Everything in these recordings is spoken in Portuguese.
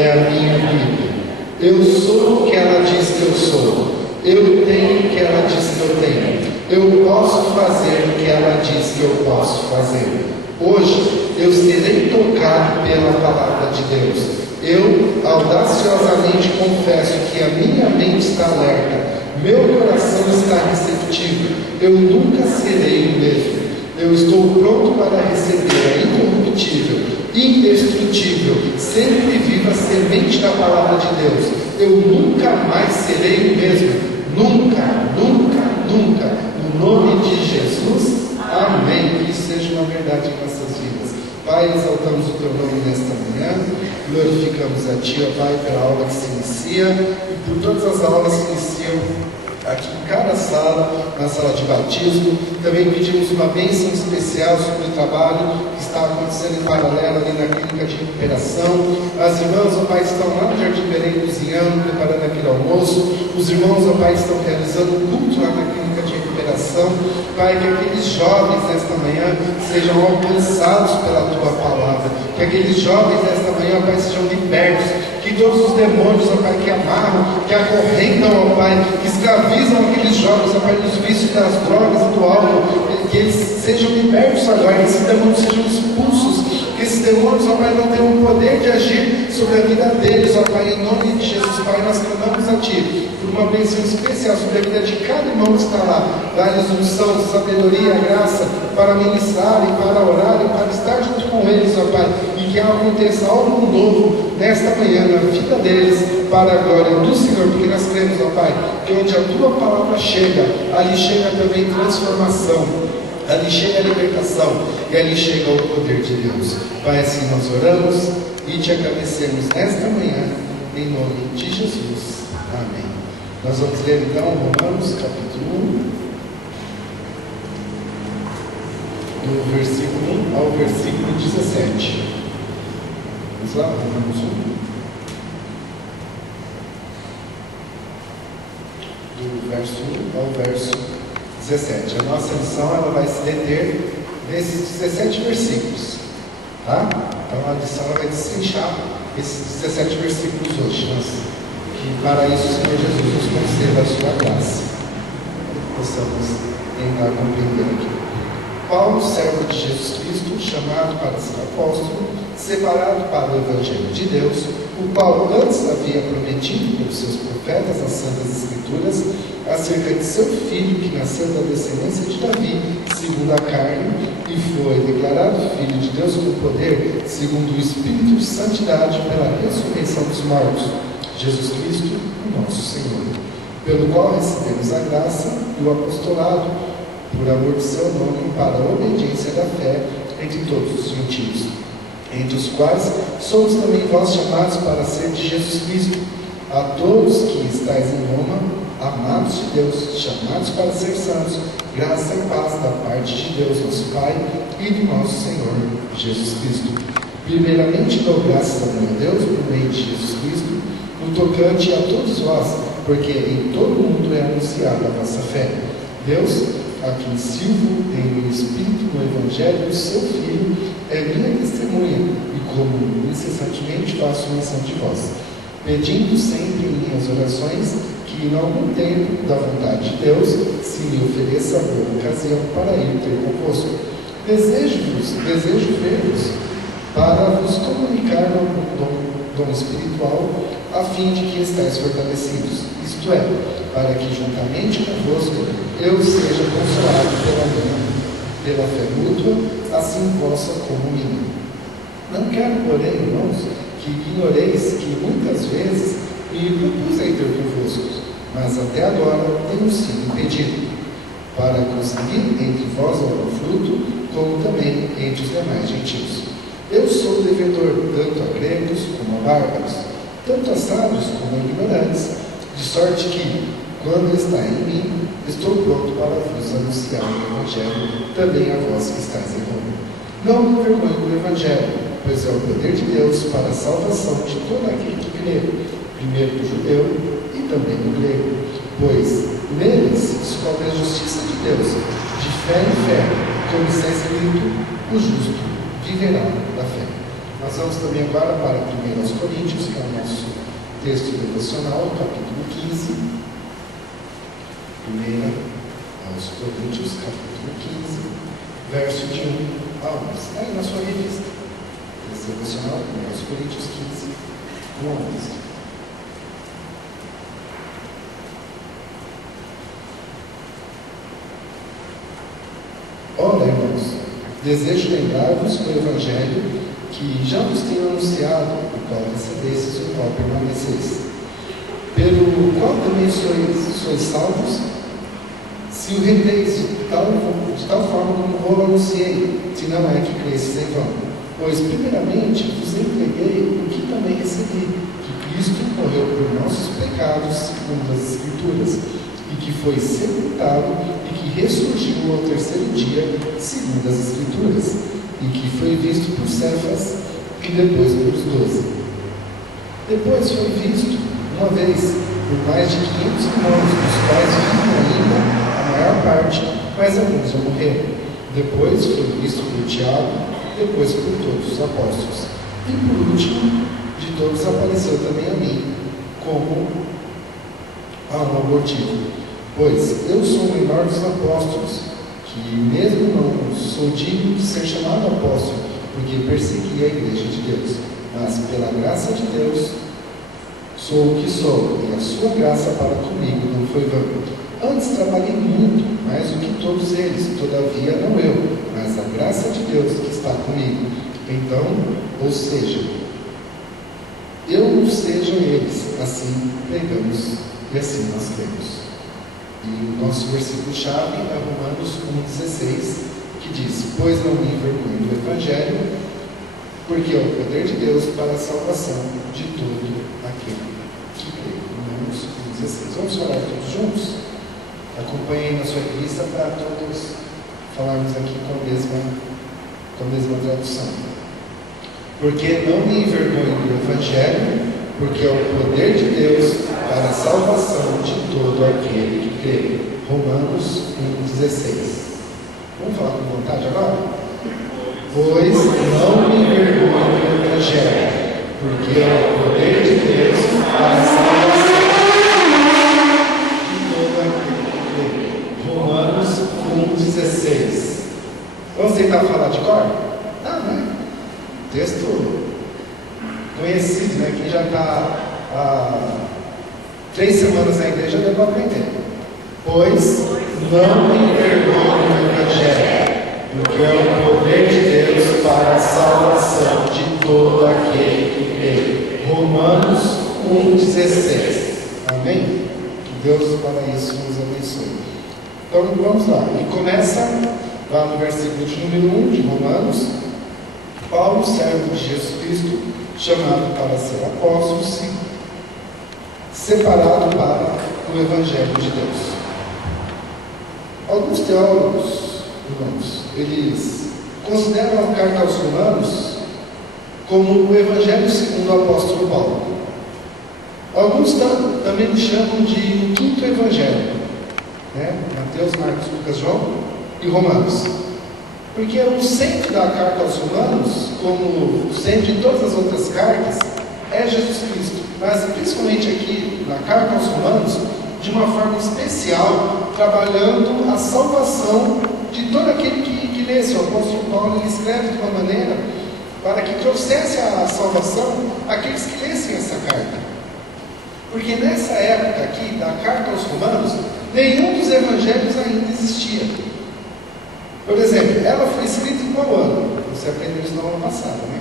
é a minha Bíblia. Eu sou o que ela diz que eu sou. Eu tenho o que ela diz que eu tenho. Eu posso fazer o que ela diz que eu posso fazer. Hoje eu serei tocado pela palavra de Deus. Eu audaciosamente confesso que a minha mente está alerta, meu coração está receptivo. Eu nunca serei o mesmo. Eu estou pronto para receber a incorruptível, indestrutível, sempre viva semente da palavra de Deus. Eu nunca mais serei o mesmo. Nunca, nunca, nunca. No nome de Jesus, amém. Que isso seja uma verdade em nossas vidas. Pai, exaltamos o Teu nome nesta manhã. Glorificamos a Ti, ó Pai, pela aula que se inicia e por todas as aulas que iniciam aqui em cada sala, na sala de batismo. Também pedimos uma bênção especial sobre o trabalho que está acontecendo em paralelo ali na clínica de recuperação. As irmãs, ó Pai, estão lá no Jardim Belém cozinhando, preparando aquele almoço. Os irmãos, ó Pai, estão realizando um culto lá na clínica de recuperação. Pai, que aqueles jovens nesta manhã sejam alcançados pela Tua palavra. Que aqueles jovens nesta manhã, ó Pai, sejam libertos. Que todos os demônios, ó Pai, que amarram, que acorrentam, ó Pai, que escravizam aqueles jovens, ó Pai, dos vícios das drogas e do álcool, que eles sejam libertos agora, que esses demônios sejam expulsos, que esses demônios, ó Pai, não tenham o poder de agir sobre a vida deles, ó Pai, em nome de Jesus, Pai, nós clamamos a Ti por uma bênção especial sobre a vida de cada irmão que está lá. Dá-lhes unção, sabedoria, graça para ministrarem, para orarem, para estar junto com eles, ó Pai, e que aconteça algo novo nesta manhã na vida deles, para a glória do Senhor, porque nós cremos, ó Pai, que onde a Tua palavra chega, ali chega também transformação, ali chega a libertação e ali chega o poder de Deus. Pai, assim nós oramos e Te agradecemos nesta manhã, em nome de Jesus. Amém. Nós vamos ler então Romanos capítulo 1, do versículo 1 ao versículo 17. Vamos lá, Romanos 1. Do verso 1 ao verso 17. A nossa lição ela vai se deter nesses 17 versículos. Tá? Então a lição ela vai destrinchar esses 17 versículos hoje. Que para isso o Senhor Jesus nos conceda a sua graça. Possamos tentar compreender aqui. Paulo, servo de Jesus Cristo, chamado para ser apóstolo, separado para o Evangelho de Deus, o qual antes havia prometido pelos seus profetas nas Santas Escrituras, acerca de seu filho que nasceu da descendência de Davi, segundo a carne, e foi declarado Filho de Deus com poder, segundo o Espírito de Santidade, pela ressurreição dos mortos, Jesus Cristo, o nosso Senhor, pelo qual recebemos a graça e o apostolado, por amor de seu nome, para a obediência da fé entre todos os gentios, entre os quais somos também vós chamados para ser de Jesus Cristo. A todos que estáis em Roma, amados de Deus, chamados para ser santos, graça e paz da parte de Deus, nosso Pai, e do nosso Senhor Jesus Cristo. Primeiramente dou graças a meu Deus por meio de Jesus Cristo, no tocante a todos vós, porque em todo o mundo é anunciada a vossa fé. Deus, a quem sirvo em meu espírito no Evangelho do seu Filho, é minha testemunha, e como incessantemente faço menção de vós, pedindo sempre em minhas orações que, em algum tempo da vontade de Deus, se me ofereça a boa ocasião para ir ter convosco. Desejo ver-vos, para vos comunicar o dom espiritual, a fim de que estáis fortalecidos, isto é, para que juntamente convosco eu seja consolado pela fé mútua, assim vossa como minha. Não quero, porém, irmãos, que ignoreis que muitas vezes me propus a ir ter convosco, mas até agora tenho sido impedido, para conseguir entre vós algum fruto, como também entre os demais gentios. Eu sou devedor tanto a gregos como a bárbaros, tanto a sábios como a ignorantes, de sorte que, quando está em mim, estou pronto para vos anunciar o Evangelho, também a vós que estáis em Roma. Não me envergonho do Evangelho, pois é o poder de Deus para a salvação de todo aquele que crê, primeiro do judeu e também do grego, pois neles se cobre a justiça de Deus, de fé em fé, como está escrito, o justo viverá da fé. Nós vamos também agora para 1 Coríntios, que é o nosso texto devocional, capítulo 15. 1 Coríntios, capítulo 15, verso de 1 a 11. Está aí na sua revista. Texto devocional, 1 Coríntios 15, 1 a 11. Ora, irmãos, desejo lembrar-vos do Evangelho que já vos tenho anunciado, o qual recebestes, o qual permaneceis, pelo qual também sois salvos, se o reteis de tal forma como vou anunciei, se não é que cresces em vão. Pois, primeiramente, vos entreguei o que também recebi, que Cristo morreu por nossos pecados, segundo as Escrituras, e que foi sepultado, e que ressurgiu ao terceiro dia, segundo as Escrituras, e que foi visto por Cefas, e depois pelos 12. Depois foi visto, uma vez, por mais de 500 irmãos, dos quais vivem ainda a maior parte, mas alguns já morreram. Depois foi visto por Tiago, depois por todos os apóstolos. E por último, de todos apareceu também a mim, como a um abortivo. Pois eu sou o menor dos apóstolos, que mesmo não sou digno de ser chamado apóstolo, porque persegui a igreja de Deus. Mas pela graça de Deus, sou o que sou, e a sua graça para comigo não foi vã. Antes trabalhei muito, mais do que todos eles, todavia não eu, mas a graça de Deus que está comigo. Então, ou seja, eu seja eles, assim pregamos e assim nós cremos. E o nosso versículo-chave é Romanos 1,16, que diz: pois não me envergonho do Evangelho, porque é o poder de Deus para a salvação de todo aquele que crê. Romanos 1,16. Vamos orar todos juntos? Acompanhem na sua revista para todos falarmos aqui com a mesma tradução. Porque não me envergonho do Evangelho, porque é o poder de Deus para a salvação de todo aquele que crê. Romanos 1,16. Vamos falar com vontade agora? Pois não me envergonho do Evangelho, porque é o poder de Deus para a salvação de todo aquele que crê. Romanos 1,16. Vamos tentar falar de cor? Não, né? Texto conhecido, né? Quem já está há 3 semanas na igreja deve aprender. Pois não me envergonho do Evangelho, porque é o poder de Deus para a salvação de todo aquele que crê. Romanos 1,16. Amém? Que Deus para isso nos abençoe. Então vamos lá. E começa lá no versículo de número 1 de Romanos. Paulo, servo de Jesus Cristo, chamado para ser apóstolo, separado para o Evangelho de Deus. Alguns teólogos, irmãos, eles consideram a carta aos Romanos como o Evangelho segundo o apóstolo Paulo. Alguns também chamam de o quinto Evangelho, né? Mateus, Marcos, Lucas, João e Romanos. Porque o centro da carta aos Romanos, como o centro de todas as outras cartas, é Jesus Cristo. Mas principalmente aqui na carta aos Romanos, de uma forma especial, trabalhando a salvação de todo aquele que lesse. O apóstolo Paulo ele escreve de uma maneira para que trouxesse a salvação àqueles que lessem essa carta. Porque nessa época aqui, da carta aos Romanos, nenhum dos evangelhos ainda existia. Por exemplo, ela foi escrita em qual ano? Você aprendeu isso no ano passado, né?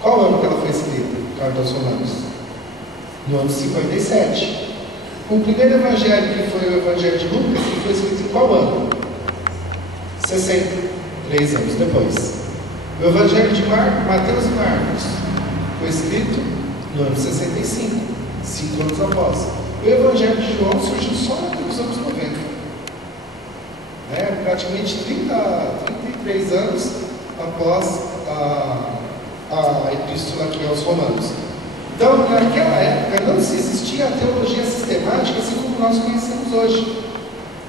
Qual ano que ela foi escrita? Carta aos Romanos? No ano 57. O primeiro evangelho, que foi o evangelho de Lucas, que foi escrito em qual ano? 63 anos depois. O evangelho de Mateus e Marcos foi escrito no ano 65, 5 anos após. O evangelho de João surgiu só nos anos 90. Praticamente 33 anos após a epístola aqui aos Romanos. Então, naquela época não se existia a teologia sistemática assim como nós conhecemos hoje,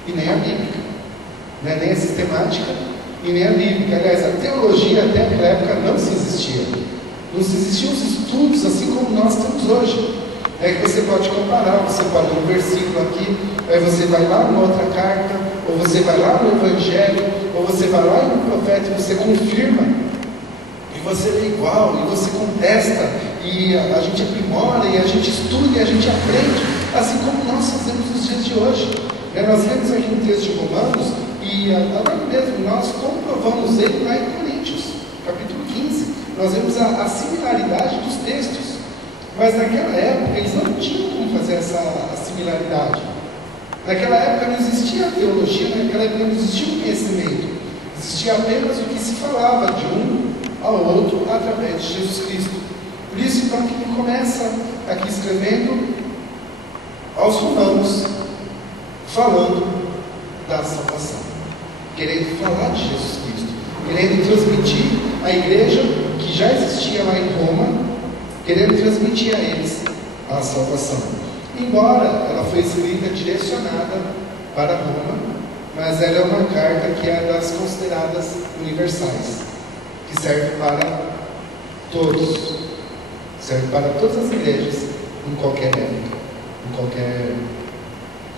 e nem a bíblica, nem a sistemática e nem a bíblica. Aliás, a teologia até aquela época não se existia. Não se existiam os estudos assim como nós temos hoje. É que você pode comparar, você pode ler um versículo aqui, aí você vai lá numa outra carta, ou você vai lá no Evangelho, ou você vai lá no profeta e você confirma, e você lê igual, e você contesta, e a gente aprimora, e a gente estuda, e a gente aprende, assim como nós fazemos nos dias de hoje. Nós lemos aqui um texto de Romanos, e agora mesmo nós comprovamos ele lá em Coríntios, capítulo 15. Nós vemos a similaridade dos textos. Mas naquela época eles não tinham como fazer essa similaridade. Naquela época não existia a teologia, naquela época não existia o conhecimento. Existia apenas o que se falava de um ao outro através de Jesus Cristo. Por isso então que ele começa aqui escrevendo aos Romanos, falando da salvação, querendo falar de Jesus Cristo, querendo transmitir à igreja que já existia lá em Roma, querendo transmitir a eles a salvação. Embora ela foi escrita direcionada para Roma, mas ela é uma carta que é das consideradas universais, que serve para todos, serve para todas as igrejas, em qualquer época, em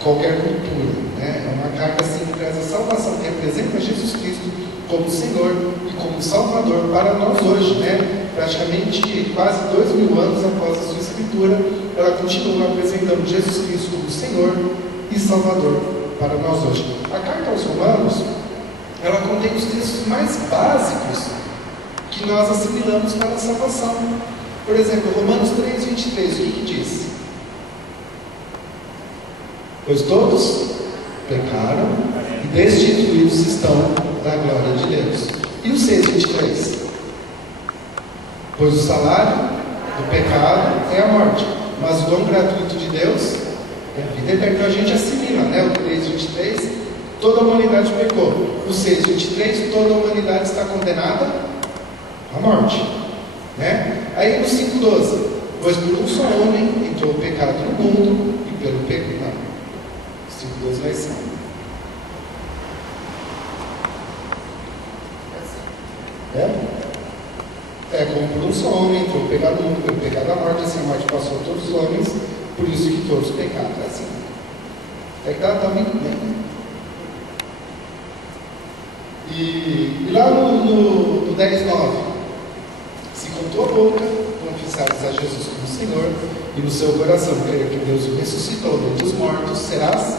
qualquer cultura, né? É uma carta assim que traz a salvação, que representa Jesus Cristo como Senhor e como Salvador para nós hoje, né? Praticamente quase 2000 anos após a sua escritura, ela continua apresentando Jesus Cristo como Senhor e Salvador para nós hoje. A carta aos Romanos, ela contém os textos mais básicos que nós assimilamos para a salvação. Por exemplo, Romanos 3:23, o que diz? Pois todos pecaram e destituídos estão da glória de Deus. E o 6:23? Pois o salário do pecado é a morte, mas o dom gratuito de Deus é a vida eterna. Então a gente assimila, né? O 3:23, toda a humanidade pecou. O 6:23, toda a humanidade está condenada à morte, né? Aí no 5:12, pois por um só homem entrou o pecado no mundo, e pelo pecado. 5:12 vai ser. Como por um só homem entrou o pecado no mundo, pelo pecado da morte, assim a morte passou a todos os homens, por isso que todos pecaram. É assim. É que está muito bem. E lá no 10:9, se com tua boca confessares a Jesus como Senhor, e no seu coração crer que Deus o ressuscitou dentre os mortos, serás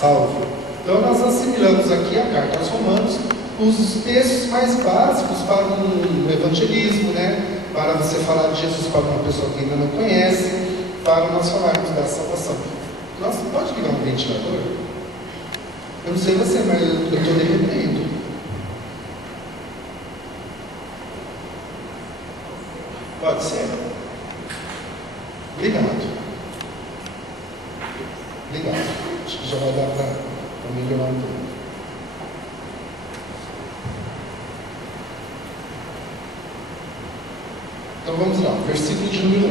salvo. Então nós assimilamos aqui a carta aos Romanos, os textos mais básicos para um evangelismo, né? Para você falar de Jesus para uma pessoa que ainda não conhece, para nós falarmos da salvação. Nossa, pode ligar um ventilador? Eu não sei você, mas eu estou derretendo. Pode ser? Obrigado. Acho que já vai dar para melhorar um pouco. Então vamos lá, versículo de número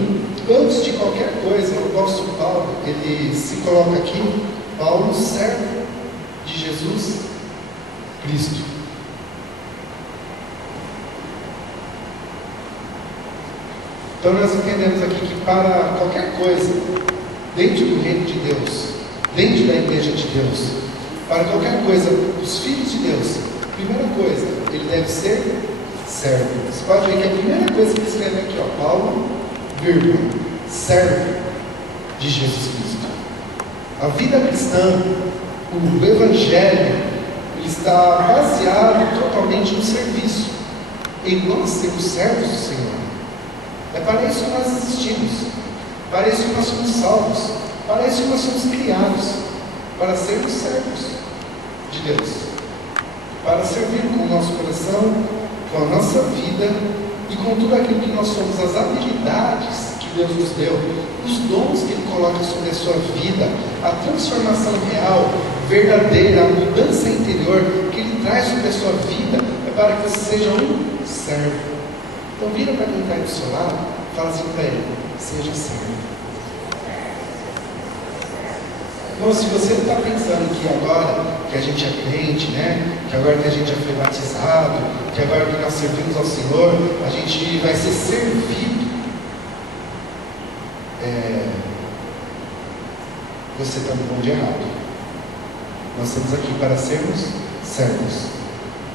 1. Antes de qualquer coisa, o apóstolo Paulo, ele se coloca aqui, Paulo, servo de Jesus Cristo. Então nós entendemos aqui que para qualquer coisa, dentro do reino de Deus, dentro da igreja de Deus, para qualquer coisa, os filhos de Deus, primeira coisa, ele deve ser servo. Você pode ver que a primeira coisa que ele escreve aqui, ó, Paulo, vírgula, servo de Jesus Cristo. A vida cristã, o evangelho, ele está baseado totalmente no serviço, em nós sermos servos do Senhor. É para isso que nós existimos, para isso que nós somos salvos, para isso que nós somos criados, para sermos servos de Deus, para servir com o nosso coração, com a nossa vida e com tudo aquilo que nós somos, as habilidades que Deus nos deu, os dons que Ele coloca sobre a sua vida, a transformação real, verdadeira, a mudança interior que Ele traz sobre a sua vida, é para que você seja um servo. Então vira para quem está aí do seu lado, fala assim para ele, seja servo. Então, se você não está pensando que agora que a gente é crente, né? Que agora que a gente já foi batizado, que agora que nós servimos ao Senhor, a gente vai ser servido. Você está no bonde errado. Nós estamos aqui para sermos servos.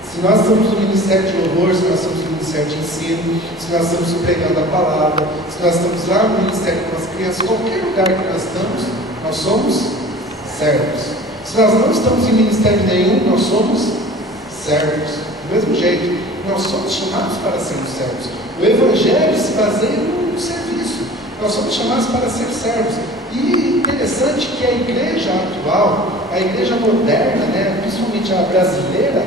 Se nós estamos no ministério de louvor, se nós estamos no ministério de ensino, se nós estamos pregando a palavra, se nós estamos lá no ministério com as crianças, qualquer lugar que nós estamos, nós somos servos. Se nós não estamos em ministério nenhum, nós somos servos. Do mesmo jeito, nós somos chamados para sermos servos. O Evangelho se baseia no serviço. Nós somos chamados para ser servos. E interessante que a igreja atual, a igreja moderna, né, principalmente a brasileira,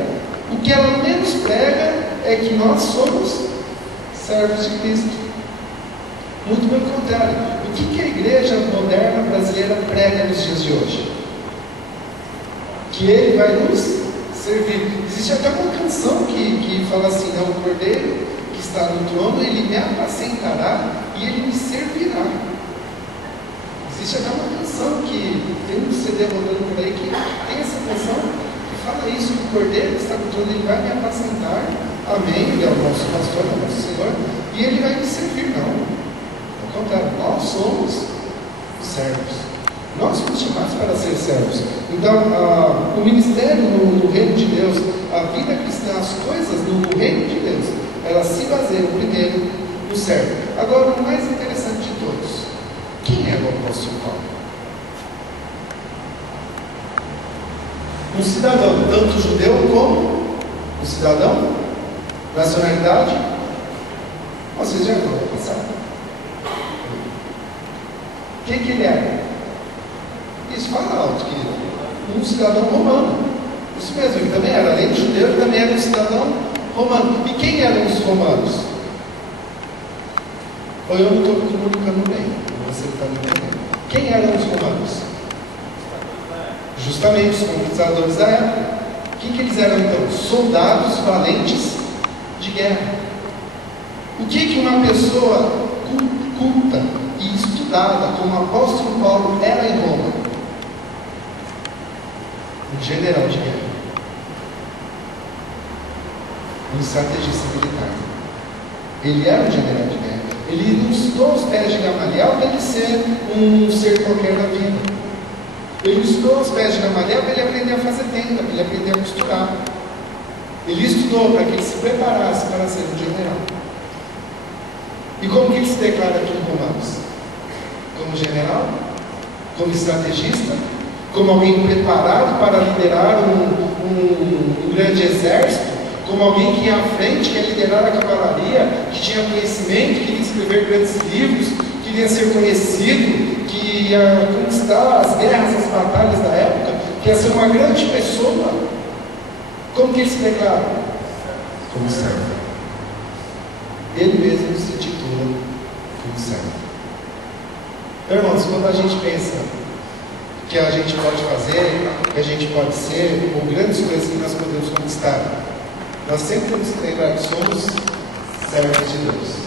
o que ela menos prega é que nós somos servos de Cristo. Muito pelo contrário. O que a igreja moderna brasileira prega nos dias de hoje? Que Ele vai nos servir. Existe até uma canção que fala assim, né, o Cordeiro que está no trono, Ele me apacentará e Ele me servirá. Existe até uma canção que tem um CD rodando por aí que tem essa canção que fala isso, que o Cordeiro que está no trono, Ele vai me apacentar, amém, Ele é o nosso pastor, é o nosso Senhor, e Ele vai me servir. Não, ao contrário, nós somos servos. Nós somos chamados para ser servos. Então, o ministério no reino de Deus, a vida cristã, as coisas no reino de Deus, elas se baseiam primeiro no servo. Agora, o mais interessante de todos, quem era o apóstolo Paulo? Um cidadão, tanto judeu como um cidadão, nacionalidade, vocês já vão passar. O que ele era? Isso fala alto, querido. Um cidadão romano. Isso mesmo, ele também era, além de judeu, ele também era um cidadão romano. E quem eram os romanos? Ou eu não estou comunicando bem, você está me entendendo. Quem eram os romanos? Justamente os conquistadores da época. O que eles eram então? Soldados valentes de guerra. O que uma pessoa culta e estudada, como o apóstolo Paulo era em Roma? Um general de guerra, um estrategista militar. Ele era um general de guerra. Ele não estudou os pés de Gamaliel para ele ser um ser qualquer da vida. Ele estudou os pés de Gamaliel para ele aprender a fazer tenda, para ele aprender a costurar. Ele estudou para que ele se preparasse para ser um general. E como que ele se declara aqui em Romanos? Como general? Como estrategista? Como alguém preparado para liderar um grande exército? Como alguém que ia à frente, que ia liderar a cavalaria, que tinha conhecimento, que queria escrever grandes livros, que queria ser conhecido, que ia conquistar as guerras, as batalhas da época, que ia ser uma grande pessoa? Como que ele se declara? Como servo. Ele mesmo se titula como servo. Irmãos, quando a gente pensa que a gente pode fazer, que a gente pode ser, ou grandes coisas que nós podemos conquistar, nós sempre temos que lembrar que somos servos de Deus.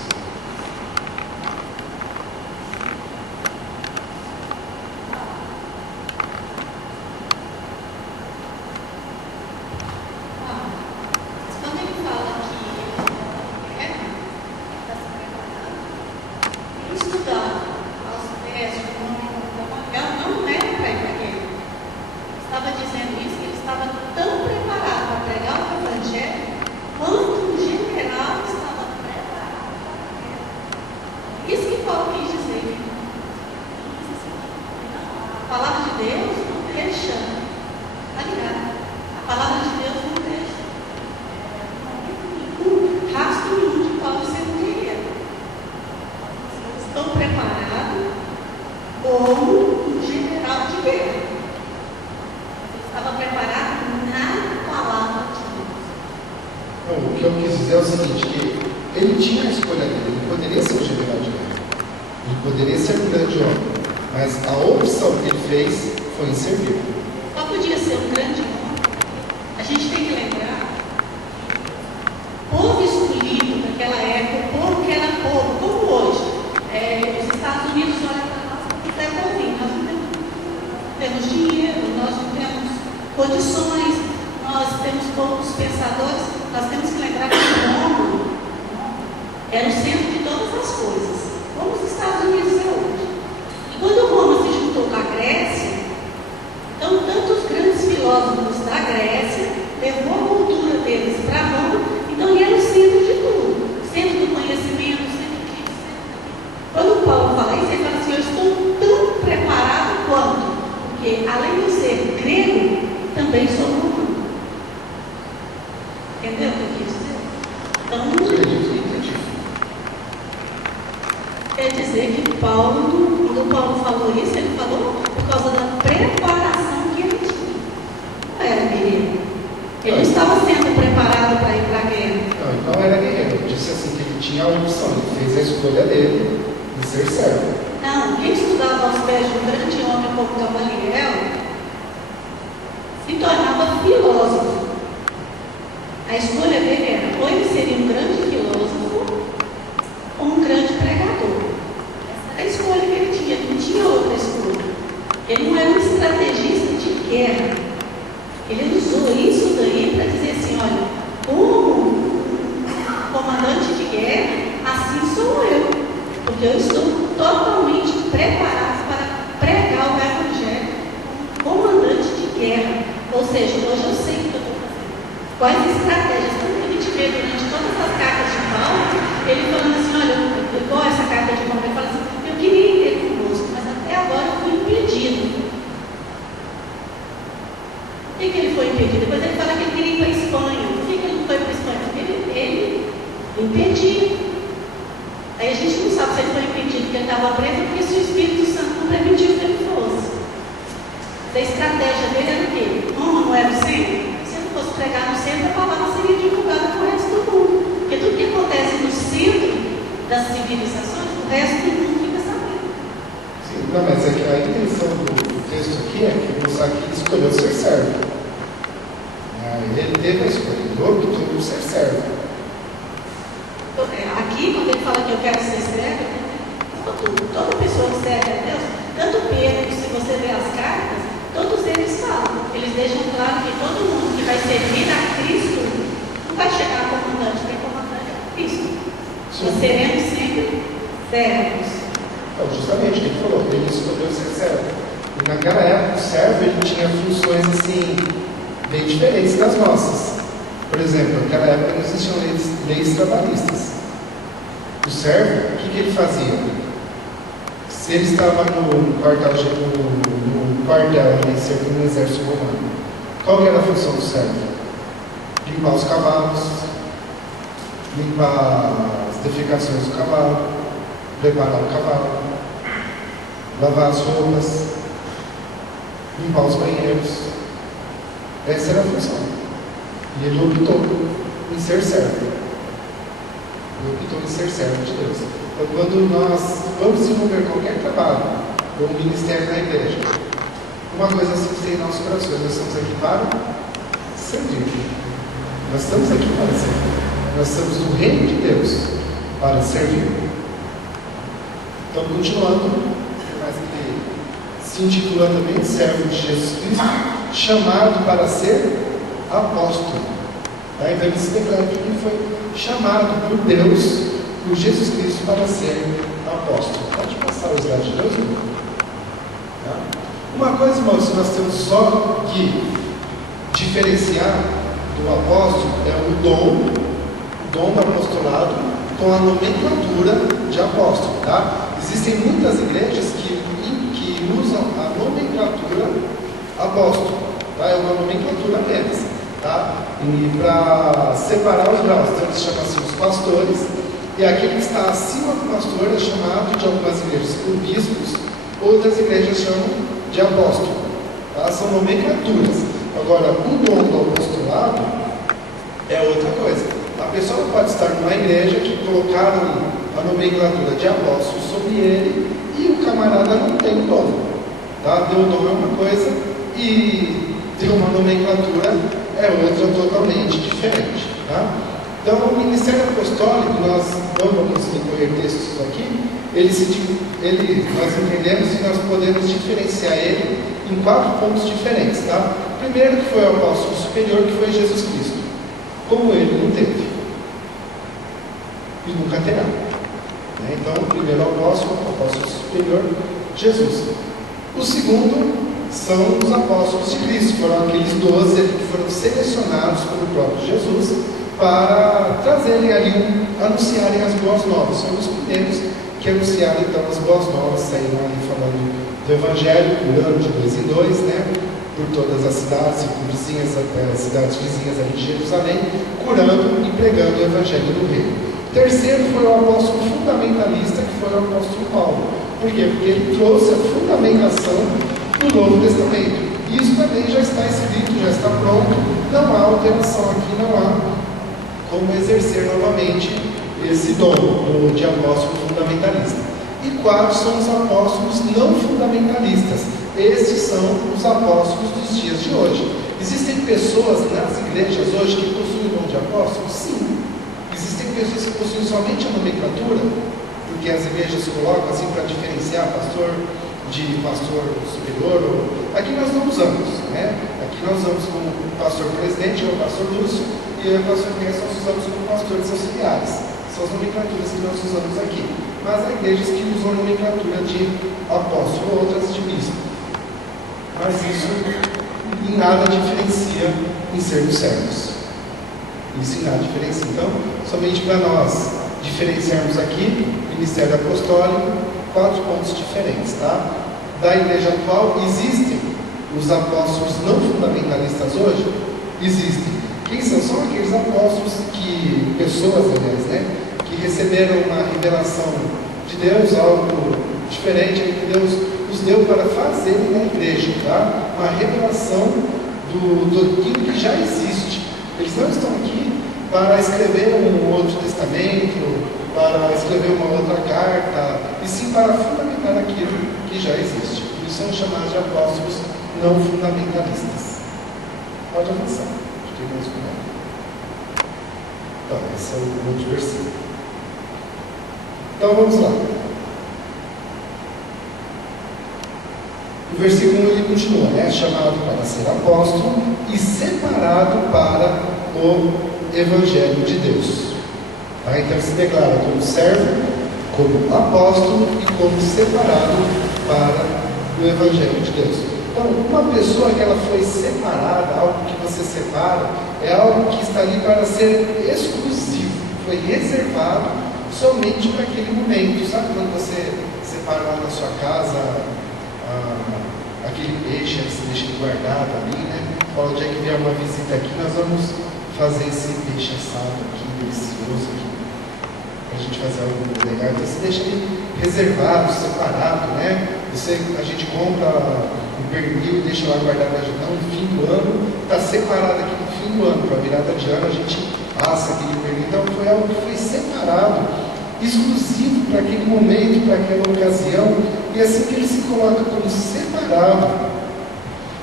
Temos temos dinheiro, nós não temos condições, nós temos poucos pensadores, nós temos que lembrar que Roma era o centro de todas as coisas, como os Estados Unidos é hoje. E quando Roma se juntou com a Grécia, então tantos grandes filósofos da Grécia levou a cultura deles para Roma, então ele era o centro de tudo, centro do conhecimento, centro disso, Quando Paulo fala isso, ele fala assim, eu estou tão preparado quanto, porque além de eu ser grego, também sou romano. Entendeu o que eu quis dizer? Então, quer dizer que Paulo, quando Paulo falou isso, ele falou por causa da preparação que ele tinha. Não era guerreiro. Ele não estava sendo preparado para ir para a guerra. Não, ele não era guerreiro. Ele disse assim que ele tinha a opção, ele fez a escolha dele de ser servo. Não, quem estudava aos pés de um grande homem como Gamaliel se tornava filósofo. A escolha dele era, ou ele seria um grande filósofo ou um grande pregador. Essa era a escolha que ele tinha, ele não tinha outra escolha. Ele não era um estrategista de guerra. Ele usou isso daí para dizer assim, olha, como comandante de guerra, assim sou eu, porque eu estou totalmente preparado para pregar o Evangelho como comandante de guerra. Ou seja, hoje eu sei o que eu estou fazendo. Quais estratégias? Tanto que a gente vê durante todas as cartas de Paulo, ele falando assim, olha, igual essa carta de Paulo, ele fala assim, eu queria ir convosco, mas até agora eu fui impedido. Por que ele foi impedido? Depois ele fala que ele queria ir para a Espanha. Por que ele não foi para a Espanha? Porque ele impediu. Aí a gente não sabe se ele foi impedido porque ele estava preso ou porque se o Espírito Santo não permitiu que ele fosse. A estratégia dele era o quê? Roma não era o centro? Se ele fosse pregar no centro, a palavra seria divulgada para o resto do mundo. Porque tudo que acontece no centro das civilizações, o resto do mundo fica sabendo. Sim, não, mas é que a intenção do texto aqui é que mostrar que ele escolheu ser servo. Ele teve a escolha, ele optou por ser servo. Aqui, quando ele fala que eu quero ser servo, toda pessoa que serve a Deus, tanto Pedro, se você ver as cartas, todos eles falam, eles deixam claro que todo mundo que vai servir a Cristo não vai chegar a comandante, porque comandante é Cristo. Nós seremos sempre servos. Então, justamente o que ele falou, ele escolheu ser servo. E naquela época, o servo ele tinha funções assim, bem diferentes das nossas. Por exemplo, naquela época não existiam leis trabalhistas. O servo, o que ele fazia? Se ele estava no quartel, servindo no exército romano, qual que era a função do servo? Limpar os cavalos, limpar as defecações do cavalo, preparar o cavalo, lavar as roupas, limpar os banheiros. Essa era a função. E ele optou em ser servo. Ele optou em ser servo de Deus. Então, quando nós vamos desenvolver qualquer trabalho ou um ministério na igreja, uma coisa assim que tem em nossos corações, nós estamos aqui para servir. Nós estamos aqui para servir. Nós estamos no reino de Deus para servir. Então, continuando, mas ele se intitula também servo de Jesus Cristo, chamado para ser apóstolo. Tá? Então ele se declara que ele foi chamado por Deus, por Jesus Cristo, para ser apóstolo. Pode passar o slide de Deus? Tá? Uma coisa, irmãos, que nós temos só que diferenciar do apóstolo é o dom do apostolado com a nomenclatura de apóstolo. Tá? Existem muitas igrejas que usam a nomenclatura apóstolo. Tá? É uma nomenclatura apenas. Tá? E para separar os graus, então eles chamam assim os pastores, e aquele que está acima do pastor é chamado de algumas igrejas por bispos, outras igrejas chamam de apóstolo. Tá? São nomenclaturas. Agora, o dom do apostolado é outra coisa. A pessoa não pode estar numa igreja que colocaram a nomenclatura de apóstolo sobre ele e o camarada não tem o dom. Tá? Deu o dom é uma coisa e ter uma nomenclatura é outra totalmente diferente. Tá? Então, o ministério apostólico, nós não vamos recorrer textos aqui, nós entendemos que nós podemos diferenciar ele em 4 pontos diferentes. Tá? Primeiro, que foi o apóstolo superior, que foi Jesus Cristo. Como ele não teve. E nunca terá. Então, o primeiro apóstolo, o apóstolo superior, Jesus. O segundo são os apóstolos de Cristo, foram aqueles 12 que foram selecionados pelo próprio Jesus para trazerem ali, anunciarem as boas novas. São os primeiros que anunciaram então as boas novas, saíram ali falando do Evangelho, curando de 2 em 2, por todas as cidades, as cidades vizinhas ali de Jerusalém, curando e pregando o Evangelho do Reino. O terceiro foi o apóstolo fundamentalista, que foi o apóstolo Paulo. Por quê? Porque ele trouxe a fundamentação do Novo Testamento. Isso também já está escrito, já está pronto, não há alteração aqui, não há como exercer novamente esse dom de apóstolo fundamentalista. E 4 são os apóstolos não fundamentalistas. Estes são os apóstolos dos dias de hoje. Existem pessoas nas igrejas hoje que possuem o dom de apóstolo? Sim. Existem pessoas que possuem somente a nomenclatura, porque as igrejas colocam assim para diferenciar pastor de pastor superior. Aqui nós não usamos, Aqui nós usamos como pastor presidente, ou pastor Lúcio, e o pastor Inês nós usamos como pastores auxiliares. São as nomenclaturas que nós usamos aqui. Mas há igrejas que usam a nomenclatura de apóstolo, outras de bispo. Mas isso em nada diferencia em sermos servos. Isso em nada diferencia. Então, somente para nós diferenciarmos aqui, ministério apostólico, 4 pontos diferentes, tá? Da igreja atual, existem os apóstolos não fundamentalistas hoje? Existem. Quem são? São aqueles apóstolos pessoas, aliás, que receberam uma revelação de Deus, algo diferente que Deus os deu para fazerem na igreja, tá? Uma revelação do que já existe. Eles não estão aqui para escrever um outro testamento, para escrever uma outra carta, e sim para fundamentar aquilo que já existe. Por isso são chamados de apóstolos não fundamentalistas. Pode avançar. Tem mais um. Então, esse é o outro versículo. Então, vamos lá. O versículo 1 ele continua, é chamado para ser apóstolo e separado para o Evangelho de Deus. Tá? Então, se declara como servo, como apóstolo e como separado para o Evangelho de Deus. Então, uma pessoa que ela foi separada, algo que você separa, é algo que está ali para ser exclusivo, foi reservado somente para aquele momento. Sabe quando você separa lá na sua casa aquele peixe, você deixa ele guardado ali, Fala, o dia que vier uma visita aqui, nós vamos fazer esse peixe assado aqui, delicioso aqui, para a gente fazer algo legal. Então você deixa ele reservado, separado, a gente compra um pernil e deixa lá guardado no fim do ano, está separado aqui no fim do ano, para a virada de ano a gente assa aquele pernil. Então foi algo que foi separado, exclusivo para aquele momento, para aquela ocasião, e assim que ele se coloca como separado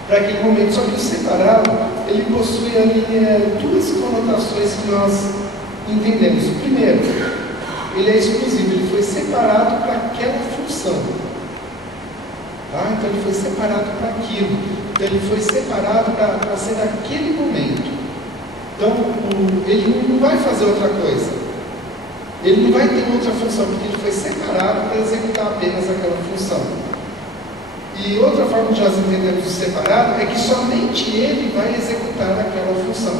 para aquele momento. Só que o separado, ele possui ali 2 conotações que nós entendemos. Primeiro, ele é exclusivo, ele foi separado para aquela função. Tá? Então ele foi separado para aquilo. Então ele foi separado para ser naquele momento. Então ele não vai fazer outra coisa. Ele não vai ter outra função, porque ele foi separado para executar apenas aquela função. E outra forma de nós entendermos o separado é que somente ele vai executar aquela função.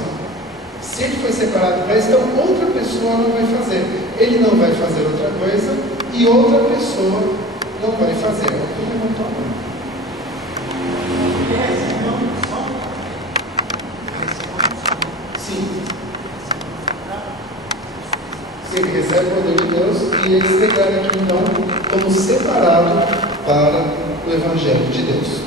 Se ele foi separado para isso, então outra pessoa não vai fazer. Ele não vai fazer outra coisa e outra pessoa não vai fazer. Eu levanto a mão. Sim. Ele recebe o poder de Deus e ele se declara aqui então como separado para o Evangelho de Deus.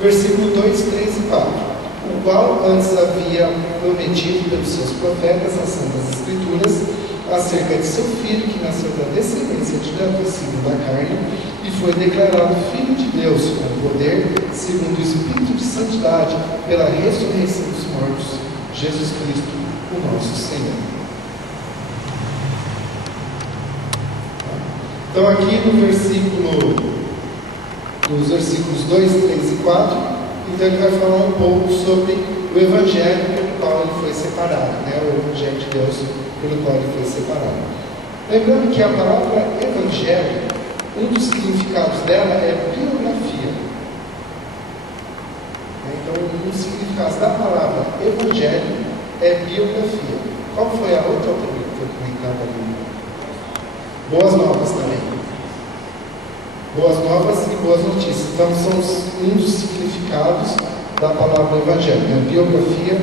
Versículo 2, 3 e 4. O qual antes havia prometido pelos seus profetas as Santas Escrituras acerca de seu filho, que nasceu da descendência de Davi, segundo a carne, e foi declarado Filho de Deus, com poder, segundo o Espírito de Santidade, pela ressurreição dos mortos, Jesus Cristo, o nosso Senhor. Então aqui nos versículos 2, 3 e 4, então ele vai falar um pouco sobre o Evangelho pelo qual ele foi separado, né? O Evangelho de Deus pelo qual ele foi separado. Lembrando que a palavra Evangelho, um dos significados dela é biografia. Então, um dos significados da palavra Evangelho é biografia. Qual foi a outra que foi comentada ali? Boas novas também. Boas novas e boas notícias. Então, são um dos significados da palavra Evangelho, né? Biografia,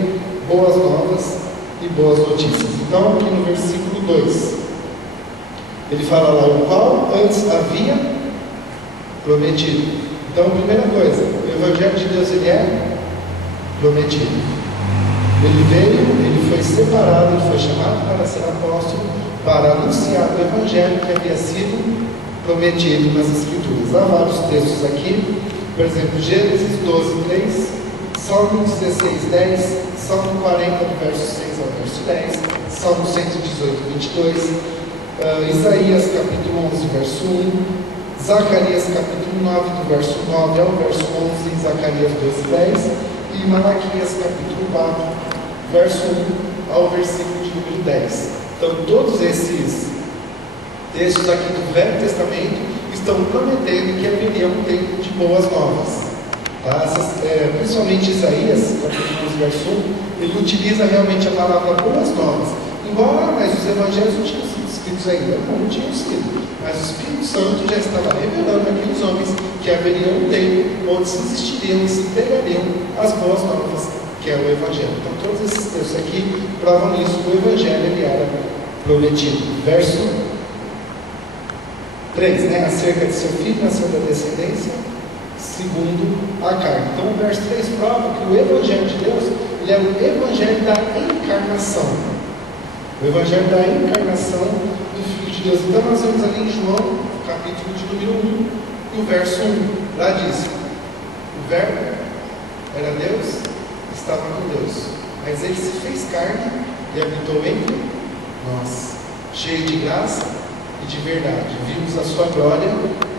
boas novas e boas notícias. Então, aqui no versículo 2, ele fala lá o qual antes havia prometido. Então, a primeira coisa, o Evangelho de Deus, ele é prometido. Ele veio, ele foi separado, ele foi chamado para ser apóstolo, para anunciar o Evangelho que havia sido prometido nas Escrituras. Há vários textos aqui, por exemplo, Gênesis 12, 3, Salmo 16, 10, Salmo 40, do verso 6 ao verso 10, Salmo 118, 22, Isaías capítulo 11, verso 1, Zacarias capítulo 9, do verso 9 ao verso 11, Zacarias 12, 10, e Malaquias capítulo 4, verso 1 ao versículo de número 10. Então, todos esses textos aqui do Velho Testamento estão prometendo que haveria um tempo de boas novas. Tá? Principalmente Isaías, capítulo 11, verso 1, ele utiliza realmente a palavra boas novas. Embora, mas os evangelhos não tinham sido escritos ainda, não tinham sido. Mas o Espírito Santo já estava revelando àqueles homens que haveria um tempo onde se existiriam e se pregariam as boas novas, que é o Evangelho. Então, todos esses textos aqui provam isso, que o Evangelho ele era prometido. Verso 3, né? Acerca de seu filho, nação da descendência, segundo a carne. Então, o verso 3 prova que o Evangelho de Deus ele é o Evangelho da encarnação. O Evangelho da encarnação do Filho de Deus. Então, nós vemos ali em João, capítulo de número 1, e o verso 1. Lá diz: o Verbo era Deus, estava com Deus, mas ele se fez carne e habitou entre nós, cheio de graça e de verdade. Vimos a sua glória,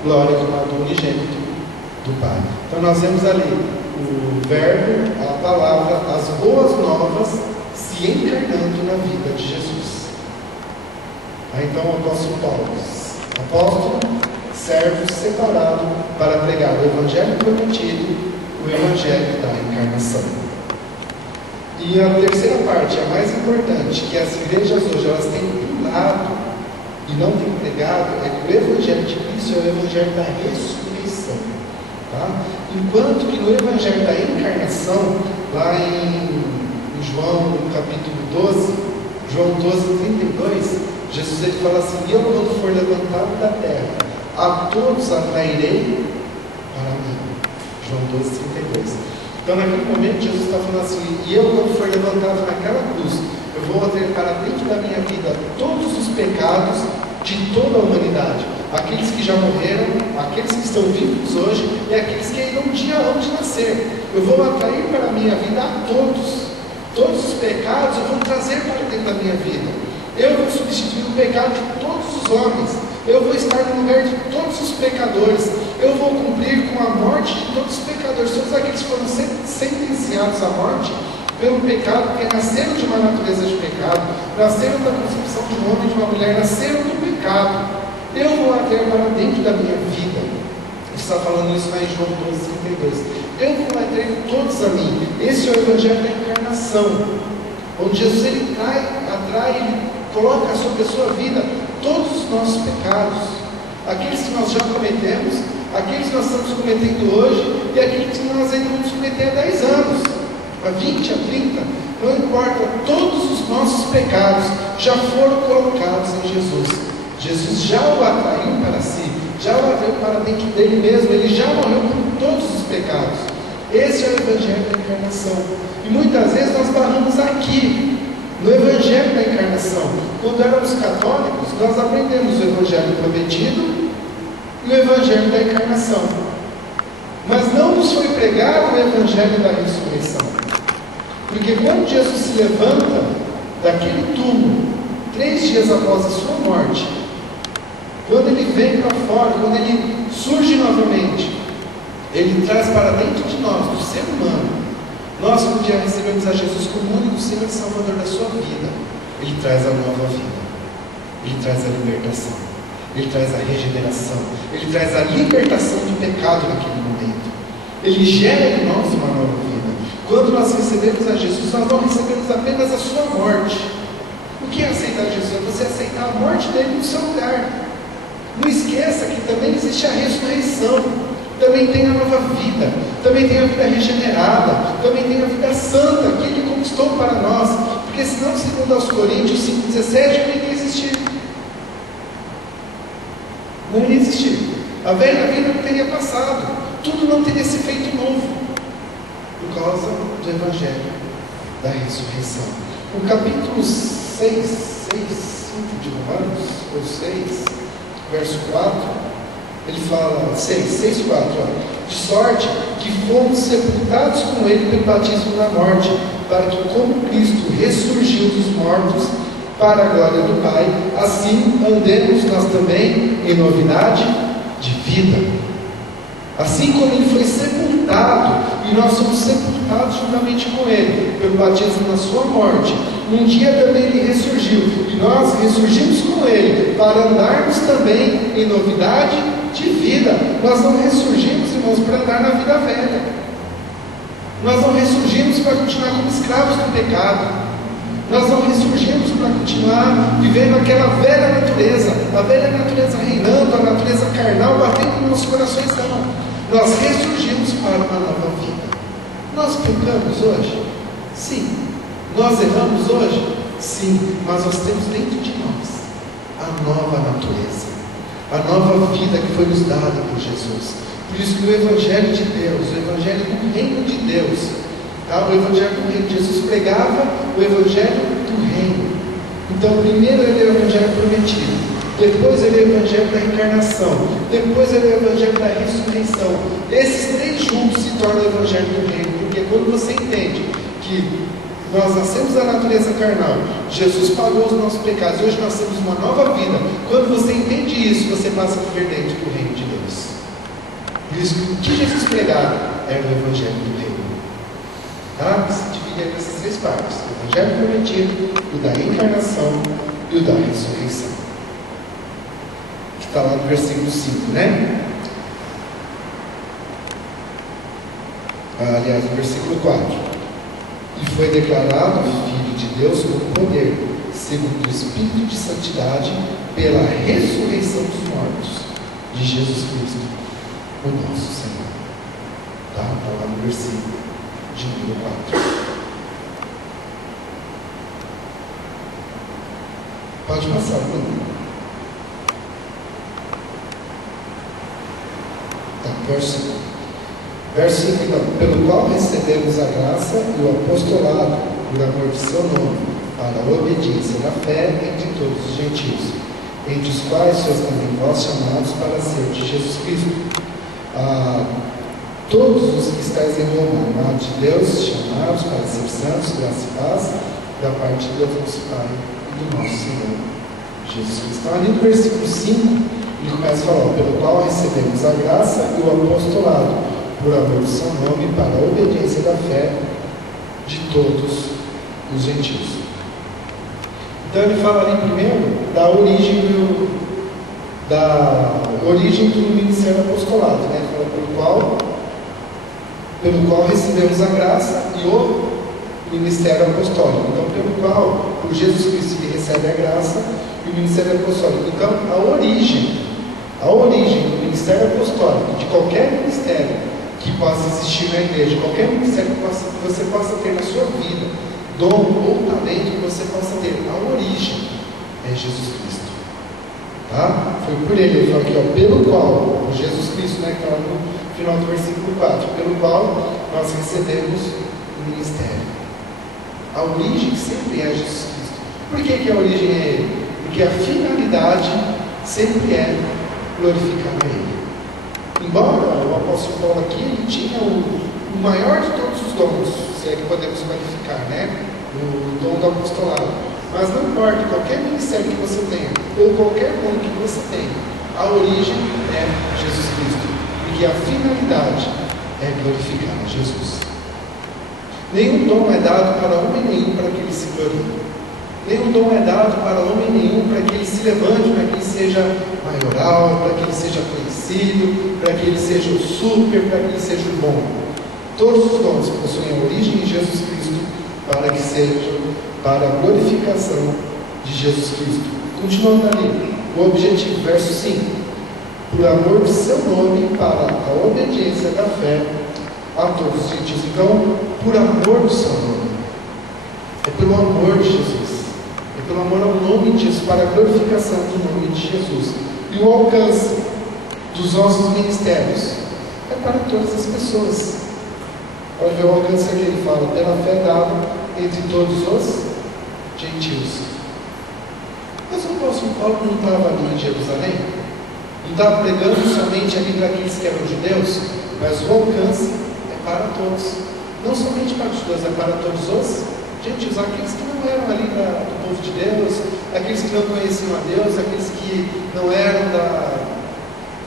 glória do lado unigênito do Pai. Então nós vemos ali o Verbo, a palavra, as boas novas se encarnando na vida de Jesus. Então o apóstolo Paulo, apóstolo, servo separado para pregar o Evangelho prometido, o Evangelho da encarnação. E a terceira parte, a mais importante, que as igrejas hoje elas têm pulado e não têm pregado, é que o Evangelho de Cristo é o Evangelho da ressurreição. Tá? Enquanto que no Evangelho da encarnação, lá em João, no capítulo 12, João 12, 32, Jesus ele fala assim: e eu, quando for levantado da terra, a todos atrairei para mim. João 12, 32. Então, naquele momento, Jesus está falando assim: e eu, quando for levantado naquela cruz, eu vou atrair para dentro da minha vida todos os pecados de toda a humanidade. Aqueles que já morreram, aqueles que estão vivos hoje e aqueles que ainda um dia hão de nascer. Eu vou atrair para a minha vida a todos. Todos os pecados eu vou trazer para dentro da minha vida. Eu vou substituir o pecado de todos os homens. Eu vou estar no lugar de todos os pecadores. Eu vou cumprir com a morte de todos os pecadores. Todos aqueles que foram sentenciados à morte pelo pecado, porque nasceram de uma natureza de pecado, nasceram da concepção de um homem e de uma mulher, nasceram do pecado. Eu vou atrair para dentro da minha vida. Está falando isso lá em João 12, 32. Eu vou atrair todos a mim. Esse é o Evangelho da encarnação, onde Jesus ele atrai, ele coloca sobre a sua vida todos os nossos pecados, aqueles que nós já cometemos, aqueles que nós estamos cometendo hoje e aqueles que nós ainda vamos cometer há 10 anos, a 20, a 30, não importa, todos os nossos pecados já foram colocados em Jesus. Jesus já o atraiu para si, já o atraiu para dentro dele mesmo, ele já morreu por todos os pecados. Esse é o Evangelho da encarnação. E muitas vezes nós barramos aqui, no Evangelho da encarnação. Quando éramos católicos, nós aprendemos o Evangelho prometido e o Evangelho da encarnação. Mas não nos foi pregado o Evangelho da ressurreição. Porque quando Jesus se levanta daquele túmulo, 3 dias após a sua morte, Quando ele vem para fora, quando ele surge novamente, ele traz para dentro de nós, do ser humano, nós, no dia recebemos a Jesus como único Senhor e Salvador da sua vida, ele traz a nova vida, ele traz a libertação, ele traz a regeneração, ele traz a libertação do pecado naquele momento, ele gera em nós uma nova vida. Quando nós recebemos a Jesus, nós não recebemos apenas a sua morte. O que é aceitar Jesus? É você aceitar a morte dele no seu lugar. Não esqueça que também existe a ressurreição, também tem a nova vida, também tem a vida regenerada, também tem a vida santa que ele conquistou para nós, porque senão, segundo aos Coríntios 5,17, não iria existir. Não iria existir. A velha vida não teria passado, tudo não teria se feito novo, por causa do Evangelho da ressurreição. No capítulo 5 de Romanos, ou 6, verso 4, ele fala, 6, 4, de sorte que fomos sepultados com ele pelo batismo na morte, para que, como Cristo ressurgiu dos mortos para a glória do Pai, assim andemos nós também em novidade de vida. Assim como ele foi sepultado, e nós somos sepultados juntamente com ele, pelo batismo na sua morte, um dia também ele ressurgiu, e nós ressurgimos com ele, para andarmos também em novidade de vida. Nós não ressurgimos, irmãos, para andar na vida velha. Nós não ressurgimos para continuar como escravos do pecado. Nós não ressurgimos para continuar vivendo aquela velha natureza, a velha natureza reinando, a natureza carnal batendo nos nossos corações, não. Nós ressurgimos para uma nova vida. Nós pecamos hoje? Sim. Nós erramos hoje? Sim. Mas nós temos dentro de nós a nova natureza, a nova vida que foi nos dada por Jesus. Por isso que o Evangelho de Deus, o Evangelho do Reino de Deus, tá? O Evangelho do Reino, Jesus pregava o Evangelho do Reino. Então, primeiro ele é o Evangelho prometido, depois ele é o Evangelho da reencarnação, depois ele é o Evangelho da ressurreição. Esses três juntos se tornam o Evangelho do Reino, porque quando você entende que nós nascemos da natureza carnal, Jesus pagou os nossos pecados, hoje nós temos uma nova vida. Quando você entende isso, você passa a viver dentro do Reino de Deus. Por isso, o que Jesus pregava era o Evangelho do Reino. Tá? Se divide nessas três partes: o Evangelho prometido, o da reencarnação e o da ressurreição. Que está lá no versículo 5, né? Aliás, no versículo 4. E foi declarado Filho de Deus com poder, segundo o Espírito de Santidade, pela ressurreição dos mortos, de Jesus Cristo, o nosso Senhor. Está lá no versículo de número 4. Pode passar, Bruno. Tá, verso 5, então, pelo qual recebemos a graça e o apostolado por amor de seu nome, para a obediência da fé entre todos os gentios, entre os quais sois também vós chamados para ser de Jesus Cristo. Todos os que estáis em Roma, amados de Deus, chamados para ser santos, graça e paz, da parte de Deus nosso Pai e do nosso Senhor Jesus Cristo. Então, ali no versículo 5, ele começa a falar, pelo qual recebemos a graça e o apostolado por amor do seu nome, para a obediência da fé de todos os gentios. Então ele fala ali primeiro da origem do ministério apostolado, né? Ele fala pelo qual recebemos a graça e o ministério apostólico. Então, pelo qual, por Jesus Cristo, ele recebe a graça e o ministério apostólico. Então, a origem do ministério apostólico, de qualquer ministério que possa existir na igreja, qualquer ministério que você possa ter na sua vida, dom ou talento que você possa ter, a origem é Jesus Cristo. Tá? Foi por ele fala aqui, ó, pelo qual, por Jesus Cristo, né, que está no final do versículo 4, pelo qual nós recebemos o ministério. A origem sempre é Jesus Cristo. Por que a origem é ele? Porque a finalidade sempre é glorificar a ele. Embora o apóstolo Paulo aqui, ele tinha o maior de todos os dons, se é que podemos qualificar, né? O dom do apostolado. Mas não importa, qualquer ministério que você tenha, ou qualquer dom que você tenha, a origem é Jesus Cristo, porque a finalidade é glorificar a Jesus. Nenhum dom é dado para homem nenhum para que ele se glorie. Nenhum dom é dado para homem nenhum para que ele se levante, para que ele seja maioral, para que ele seja conhecido, para que ele seja o super, para que ele seja o bom. Todos os dons possuem a origem em Jesus Cristo para que sejam para a glorificação de Jesus Cristo. Continuando ali, o objetivo, verso 5: por amor de seu nome, para a obediência da fé a todos os gentios. Então, por amor do seu nome, é pelo amor de Jesus, é pelo amor ao nome de Jesus, para a glorificação do nome de Jesus. E o alcance dos nossos ministérios é para todas as pessoas. Olha ver o alcance aqui, ele fala, pela fé dada entre todos os gentios. Mas o apóstolo Paulo não estava ali em Jerusalém? Não estava pregando somente ali para aqueles que eram judeus, mas o alcance é para todos. Não somente para os judeus, é para todos os gentios, aqueles que não eram ali do povo de Deus, aqueles que não conheciam a Deus, aqueles que não eram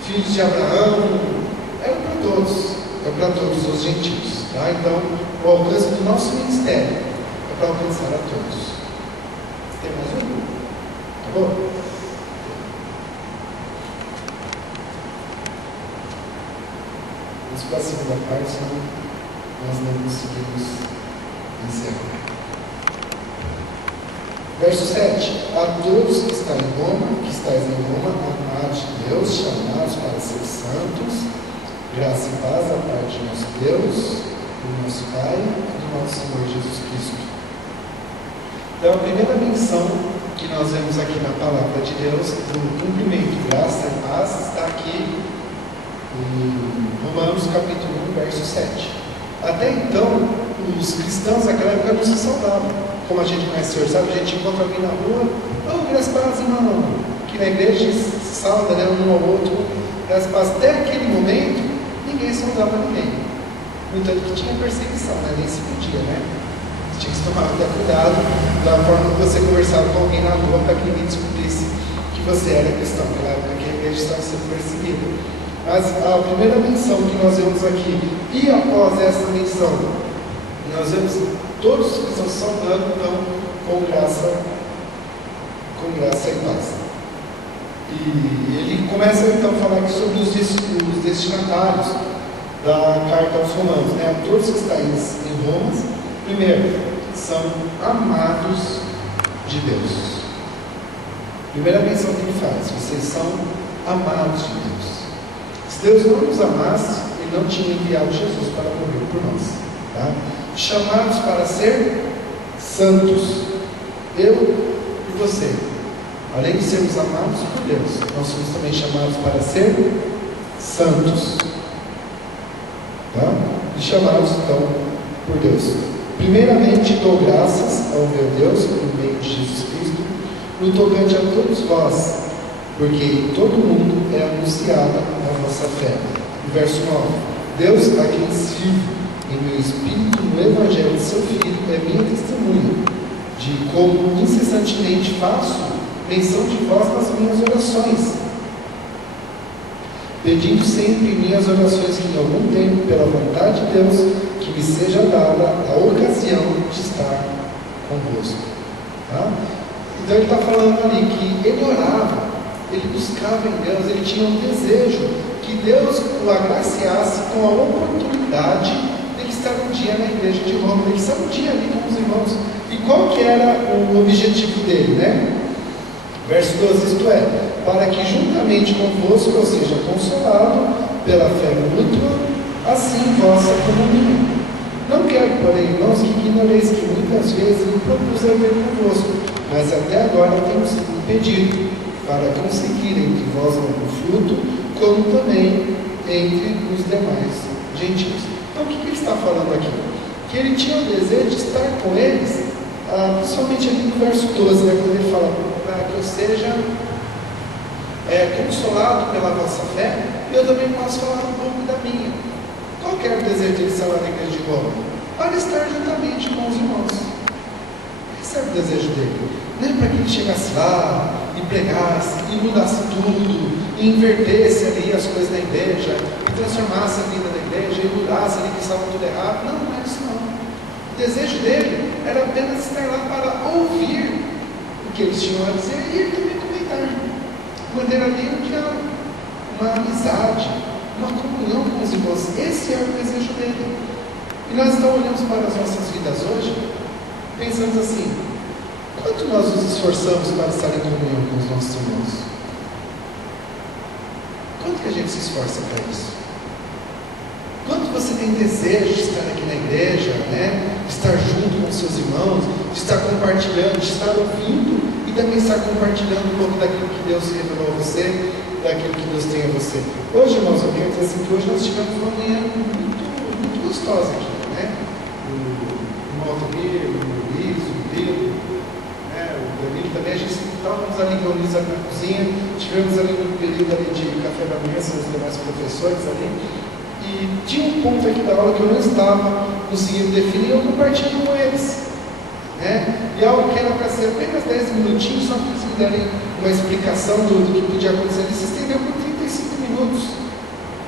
filhos de Abraão, eram para todos os gentios. Tá? Então, o alcance do nosso ministério é para alcançar a todos. Tem mais um? Tá bom? Vamos para a segunda parte, senão nós não conseguimos encerrar. Verso 7: a todos que estão em Roma, que estáis em Roma, amados de Deus, chamados para ser santos, graça e paz da parte de nosso Deus, do nosso Pai e do nosso Senhor Jesus Cristo. Então, a primeira menção que nós vemos aqui na palavra de Deus, do cumprimento, graça e paz, está aqui em Romanos capítulo 1, verso 7. Até então, os cristãos naquela época não se saudavam. Como a gente conhece o Senhor, sabe? A gente encontra alguém na rua, graças a paz, irmão. Que na igreja se sauda, né, um ao outro, graças a paz. Até aquele momento, ninguém saudava ninguém. No entanto, que tinha perseguição, né? Nem se podia, né? Você tinha que tomar até cuidado da forma que você conversava com alguém na rua para que ninguém descobrisse que você era cristão. Naquela época que a igreja estava sendo perseguida. Mas a primeira menção que nós vemos aqui, e após essa menção, nós vemos todos os cristãos saudando, então, com graça e paz. E ele começa então a falar aqui sobre os destinatários da carta aos Romanos, né? A todos que estão em Roma, primeiro, são amados de Deus. Primeira menção que ele faz: vocês são amados de Deus. Se Deus não nos amasse, Ele não tinha enviado Jesus para morrer por nós. Tá? Chamados para ser santos, eu e você. Além de sermos amados por Deus, nós somos também chamados para ser santos. Tá? E chamados então por Deus. Primeiramente, dou graças ao meu Deus, por meio de Jesus Cristo, no tocante a todos vós, porque em todo mundo é anunciada a vossa fé. Verso 9: Deus, a quem sirvo em meu espírito no Evangelho de seu Filho, é minha testemunha, de como incessantemente faço menção de vós nas minhas orações, pedindo sempre em minhas orações que em algum tempo, pela vontade de Deus, que me seja dada a ocasião de estar convosco. Tá? Então ele está falando ali que ele orava, ele buscava em Deus, ele tinha um desejo que Deus o agraciasse com a oportunidade de ele estar um dia na igreja de Roma, ele estar um dia ali com os irmãos. E qual que era o objetivo dele, né? Verso 12, isto é, para que juntamente convosco eu seja consolado pela fé mútua, assim vossa comunhão. Não quero, porém, irmãos, que ignoreis que muitas vezes me propus a ver convosco, mas até agora tenho sido impedido, para conseguir entre vós algum fruto, como também entre os demais gentios. Então, o que ele está falando aqui? Que ele tinha o desejo de estar com eles, principalmente ali no verso 12, né, quando ele fala, para que eu seja consolado pela vossa fé, eu também posso falar um pouco da minha. Qual que era o desejo dele estar lá na igreja de Roma? Para estar juntamente com os irmãos. Esse era o desejo dele. Não é para que ele chegasse lá, e pregasse, e mudasse tudo, e invertesse ali as coisas da igreja, e transformasse a vida da igreja, e mudasse ali que estava tudo errado. Não, não é isso não. O desejo dele era apenas estar lá para ouvir o que eles tinham a dizer e ele também comentar. Manter ali um diálogo, uma amizade, uma comunhão com os irmãos. Esse é o desejo dele. E nós então olhamos para as nossas vidas hoje, pensamos assim: quanto nós nos esforçamos para estar em comunhão com os nossos irmãos? Quanto que a gente se esforça para isso? Quanto você tem desejo de estar aqui na igreja, né? De estar junto com os seus irmãos, de estar compartilhando, de estar ouvindo e também estar compartilhando um pouco daquilo que Deus revelou a você, daquilo que Deus tem a você. Hoje, irmãos, eu quero dizer assim que hoje nós tivemos uma manhã muito gostosa aqui, né? O irmão Altamir, o Luiz, o Pedro, né? O Danilo também, a gente estávamos ali reunidos na cozinha, tivemos ali um período ali de café da manhã, com os demais professores ali. E tinha um ponto aqui da aula que eu não estava conseguindo definir, eu compartilho com eles, né? E algo que era para ser apenas 10 minutinhos, só que eles me darem uma explicação do que podia acontecer, eles se estendeu por 35 minutos,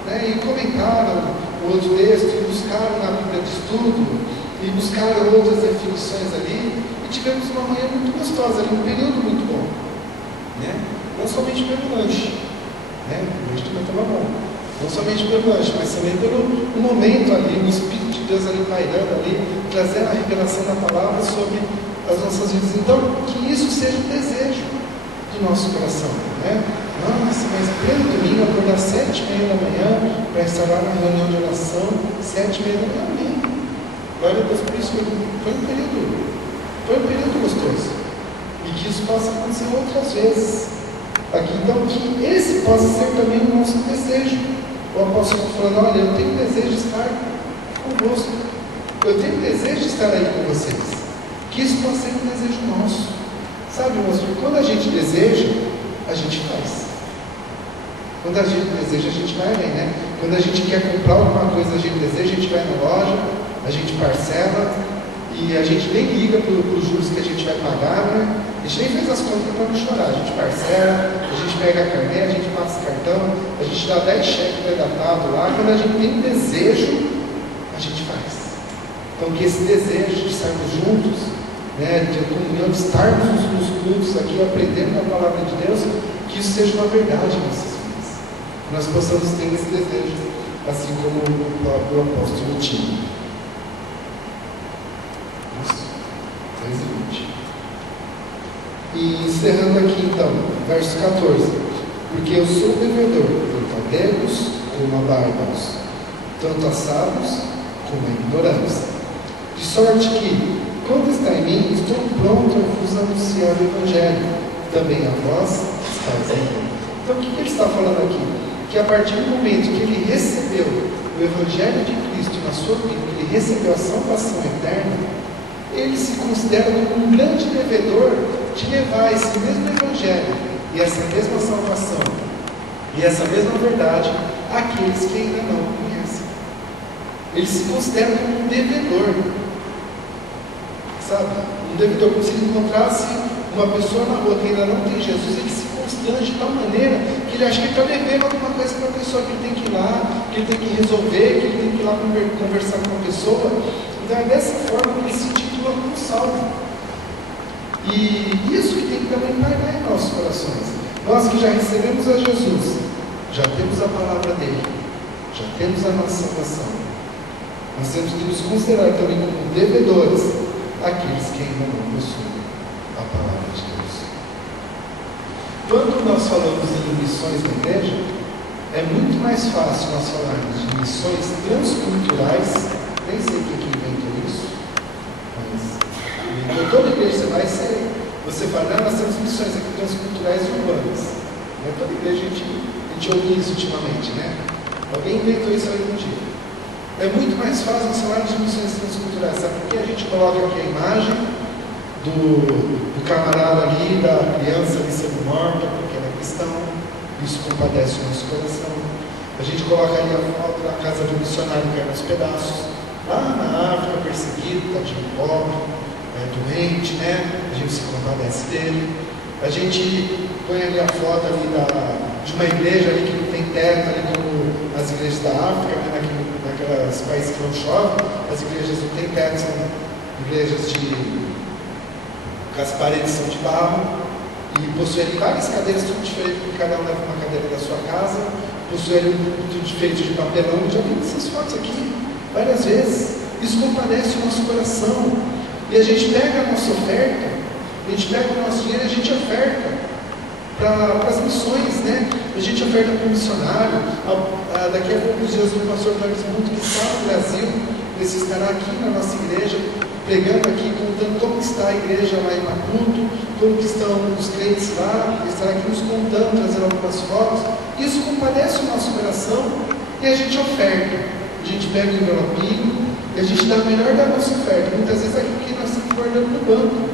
né? E comentaram o outro texto, e buscaram na Bíblia de estudo, e buscaram outras definições ali, e tivemos uma manhã muito gostosa ali, um período muito bom, né? Não somente pelo lanche, né? O lanche também estava bom. Não somente pelo lanche, mas também pelo momento ali, o Espírito de Deus ali pairando ali, trazendo a revelação da palavra sobre as nossas vidas. Então, que isso seja um desejo do nosso coração, né? Nossa, mas pelo domingo acordar 7h30 da manhã para estar lá na reunião de oração, 7h30 da manhã, amém. Glória a Deus por isso, foi um período gostoso. E que isso possa acontecer outras vezes aqui. Então, que esse possa ser também o nosso desejo. O apóstolo falando: olha, eu tenho desejo de estar convosco, eu tenho desejo de estar aí com vocês. Que isso possa ser um desejo nosso, sabe, irmãos? Porque quando a gente deseja, a gente faz. Quando a gente deseja, a gente vai além, né? Quando a gente quer comprar alguma coisa, a gente deseja, a gente vai na loja, a gente parcela, e a gente nem liga para os juros que a gente vai pagar, né? A gente nem fez as contas para não chorar. A gente parcela, a gente pega a carnê, a gente passa cartão, a gente dá 10 cheques pré-datados lá. Quando a gente tem desejo, a gente faz. Então, que esse desejo de estarmos juntos, né, de comunhão, de estarmos nos cultos aqui, aprendendo a palavra de Deus, que isso seja uma verdade em nossas vidas. Que nós possamos ter esse desejo, assim como o próprio apóstolo tinha. 3:20. E encerrando aqui então, verso 14: porque eu sou devedor, tanto a gregos como a bárbaros, tanto a sábios como a ignorantes. De sorte que, quando está em mim, estou pronto a vos anunciar o Evangelho, também a vós estáis em mim. Então, o que ele está falando aqui? Que a partir do momento que ele recebeu o Evangelho de Cristo na sua vida, que ele recebeu a salvação eterna, ele se considera como um grande devedor de levar esse mesmo Evangelho e essa mesma salvação e essa mesma verdade àqueles que ainda não o conhecem. Ele se considera como um devedor, sabe? Um devedor, como se ele encontrasse uma pessoa na rua que ainda não tem Jesus, ele se constrange de tal maneira que ele acha que ele está devendo alguma coisa para a pessoa, que ele tem que ir lá, que ele tem que resolver, que ele tem que ir lá conversar com a pessoa. Então é dessa forma que ele se intitula como salvo. E isso que tem que também pairar em nossos corações. Nós que já recebemos a Jesus, já temos a palavra dele, já temos a nossa salvação. Nós temos que nos considerar também como devedores àqueles que ainda não possuem a palavra de Deus. Quando nós falamos em missões na igreja, é muito mais fácil nós falarmos de missões transculturais. Nem sei o que inventou isso, mas em toda igreja você fala: não, nós temos missões aqui transculturais e urbanas. Toda igreja a gente ouve isso ultimamente, né? Alguém inventou isso aí um dia. É muito mais fácil nós falarmos de missões transculturais, sabe? Porque a gente coloca aqui a imagem do camarada ali, da criança ali sendo morta porque ela é cristã, isso compadece o nosso coração. A gente coloca ali a foto da casa do missionário que era nos pedaços, lá na África, perseguido, tadinho pobre, doente, né? A gente se compadece dele. A gente põe ali a foto ali de uma igreja ali que não tem teto, ali como as igrejas da África, ali naqueles países que não chove, as igrejas não têm teto, são igrejas que as paredes são de barro, e possui ali várias cadeiras, tudo diferente, porque cada um leva uma cadeira da sua casa, possui ali tudo diferente de papelão. Já vi essas fotos aqui várias vezes. Isso compadece o nosso coração, e a gente pega a nossa oferta, a gente pega o nosso dinheiro e a gente oferta para as missões, né? A gente oferta para o missionário. Daqui a poucos dias o pastor Clarismundo, que está no Brasil, ele estará aqui na nossa igreja, pregando aqui, contando como está a igreja lá em Maputo, como que estão os crentes lá, ele estará aqui nos contando, trazendo algumas fotos. Isso compadece o nosso coração e a gente oferta. A gente pega o envelopinho e a gente dá o melhor da nossa oferta. Muitas vezes é aquilo que nós estamos guardando no banco.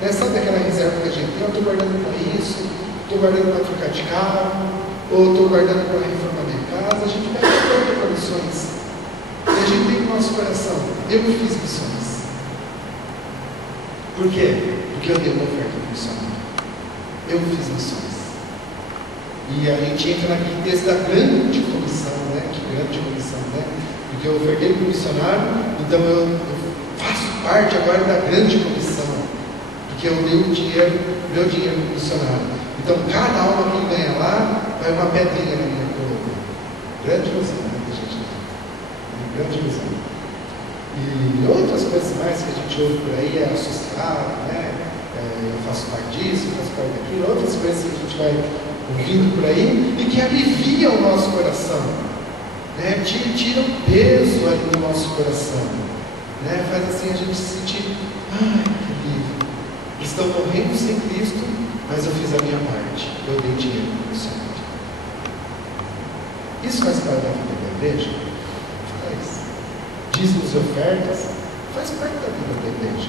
Sabe aquela reserva que a gente tem? Eu estou guardando para isso, estou guardando para trocar de carro, ou estou guardando para reformar minha casa. A gente pega e guarda para missões. E a gente tem no nosso coração: eu que fiz missões. Por quê? Porque eu dei uma oferta missionária. Eu fiz missões. E a gente entra naquele texto da grande comissão, né? Que grande comissão, né? Porque eu ofertei para o missionário, então eu faço parte agora da grande comissão. Porque eu dei o dinheiro, meu dinheiro para o missionário. Então cada alma que ganha lá, vai uma pedrinha na minha coroa. Grande ilusão, né? Que a gente tem. Grande ilusão. E outras coisas mais que a gente ouve por aí é associado, né? Eu faço parte disso, eu faço parte daquilo, outras coisas que a gente vai ouvindo por aí e que aliviam o nosso coração, né? Tira um peso ali do nosso coração, né? Faz assim a gente se sentir: ai, que alívio, estão morrendo sem Cristo, mas eu fiz a minha parte, eu dei dinheiro para o Senhor. Isso faz parte da vida da igreja? Faz. Dízimos e ofertas faz parte da vida da igreja.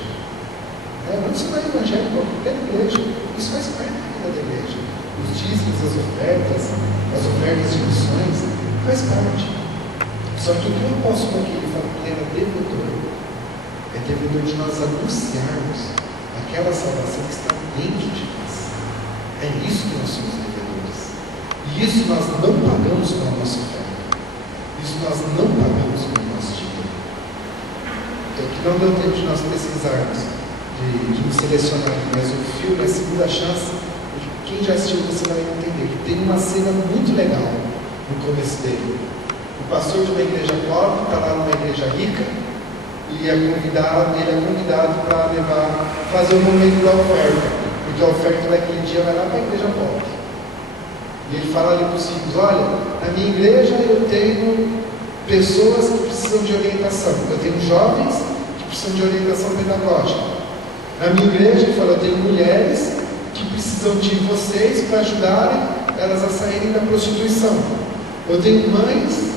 Não se vai evangélico, qualquer igreja, isso faz parte da vida da igreja. Os dízimos, as ofertas de missões, faz parte. Só que o que o apóstolo aqui ele fala que ele era devedor, é devedor de nós anunciarmos aquela salvação que está dentro de nós. É isso que nós somos devedores. E isso nós não pagamos com a nossa oferta. Isso nós não pagamos com o nosso dinheiro. Então, que não deu tempo de nós pesquisarmos, de nos selecionar, mas o filme, A Segunda Chance, quem já assistiu você vai entender que tem uma cena muito legal no começo dele. O pastor de uma igreja pobre está lá numa igreja rica e ele é convidado para fazer o momento da oferta, porque a oferta daquele dia vai lá para a igreja pobre. E ele fala ali para os filhos: olha, na minha igreja eu tenho pessoas que precisam de orientação, eu tenho jovens que precisam de orientação pedagógica. Na minha igreja, ele fala, eu tenho mulheres que precisam de vocês para ajudarem elas a saírem da prostituição. Eu tenho mães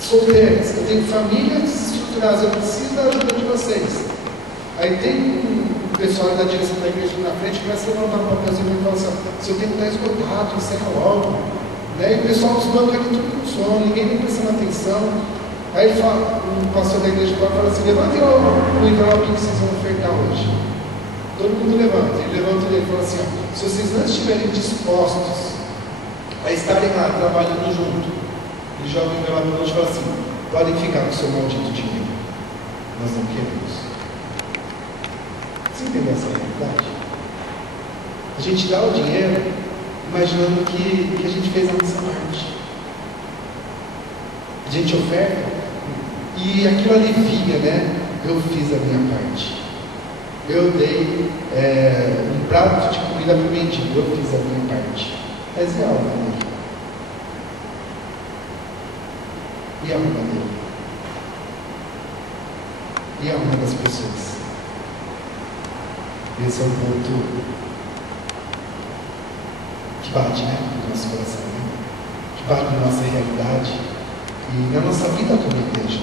solteiras, eu tenho famílias desestruturadas, eu preciso da ajuda de vocês. Aí tem um pessoal da direção da igreja na frente que começa a levantar um papelzinho e fala assim: seu tempo está esgotado, encerra logo. E o pessoal dos bancos aqui tudo com sono, ninguém nem prestando atenção. Aí ele fala, o pastor da igreja fala assim: levantem o envelope que vocês vão ofertar hoje. Todo mundo levanta. Ele levanta e ele fala assim: se vocês não estiverem dispostos a estarem lá trabalhando junto, ele joga o envelope e fala assim: podem ficar com o seu maldito dinheiro, nós não queremos. Você entendeu essa realidade? A gente dá o dinheiro imaginando que a gente fez a nossa parte. A gente oferta e aquilo alivia, né? Eu fiz a minha parte. Eu dei um prato de comida para o mendigo, eu fiz a minha parte. Mas e a alma dele? E a alma dele? E a alma das pessoas? Esse é o ponto que bate, né, no nosso coração, né? Que bate na nossa realidade e na nossa vida como igreja,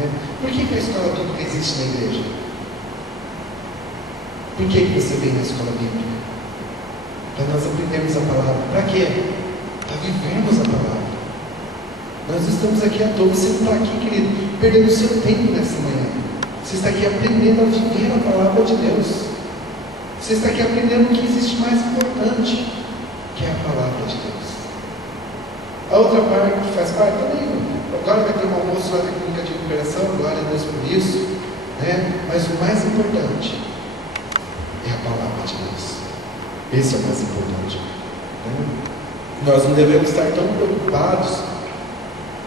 né? Por que a escola bíblica existe na igreja? Por que você vem na escola bíblica? Para nós aprendermos a palavra. Para quê? Para vivermos a palavra. Nós estamos aqui à toa. Você não está aqui, querido, perdendo o seu tempo nessa manhã. Você está aqui aprendendo a viver a palavra de Deus. Você está aqui aprendendo o que existe mais importante, que é a palavra de Deus. A outra parte que faz parte também, agora vai ter um almoço lá na clínica de recuperação, glória a Deus por isso, né? Mas o mais importante é a palavra de Deus. Esse é o mais importante. Né? Nós não devemos estar tão preocupados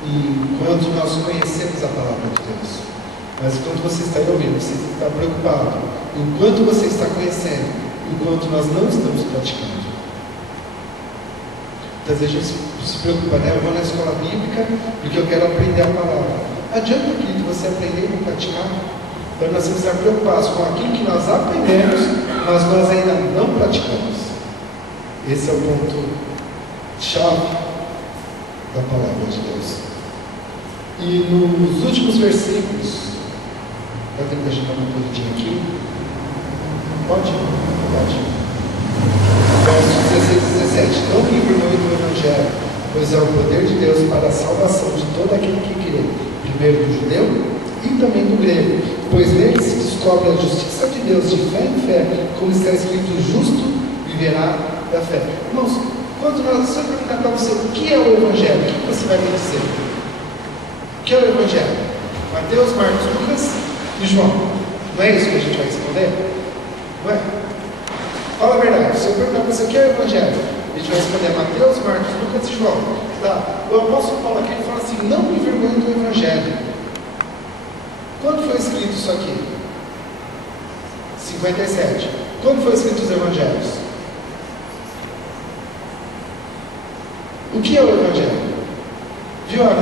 enquanto nós conhecemos a palavra de Deus. Mas enquanto você está ouvindo, você está preocupado. Enquanto você está conhecendo, enquanto nós não estamos praticando. Muitas vezes a gente se preocupa, né? Eu vou na escola bíblica porque eu quero aprender a palavra. Adianta, querido, você aprender e não praticar? Então nós temos que estar preocupados com aquilo que nós aprendemos, mas nós ainda não praticamos. Esse é o ponto chave da palavra de Deus. E nos últimos versículos, vai ter que ajudar uma corridinha aqui? Pode? Pode. Versos 16 e 17. Não me envergonhe do Evangelho, pois é o poder de Deus para a salvação de todo aquele que crê, primeiro do judeu e também do grego, pois nele se descobre a justiça de Deus de fé em fé, como está escrito: justo viverá da fé. Irmãos, quando se eu perguntar para você o que é o Evangelho, o que você vai me dizer? O que é o Evangelho? Mateus, Marcos, Lucas e João. Não é isso que a gente vai responder? Não é? Fala a verdade. Se eu perguntar para você o que é o Evangelho, a gente vai responder Mateus, Marcos, Lucas e João. Tá? O apóstolo Paulo aqui ele fala assim: não me envergonhe do Evangelho. Quando foi escrito isso aqui? 57. Quando foi escrito os Evangelhos? O que é o Evangelho? Viu a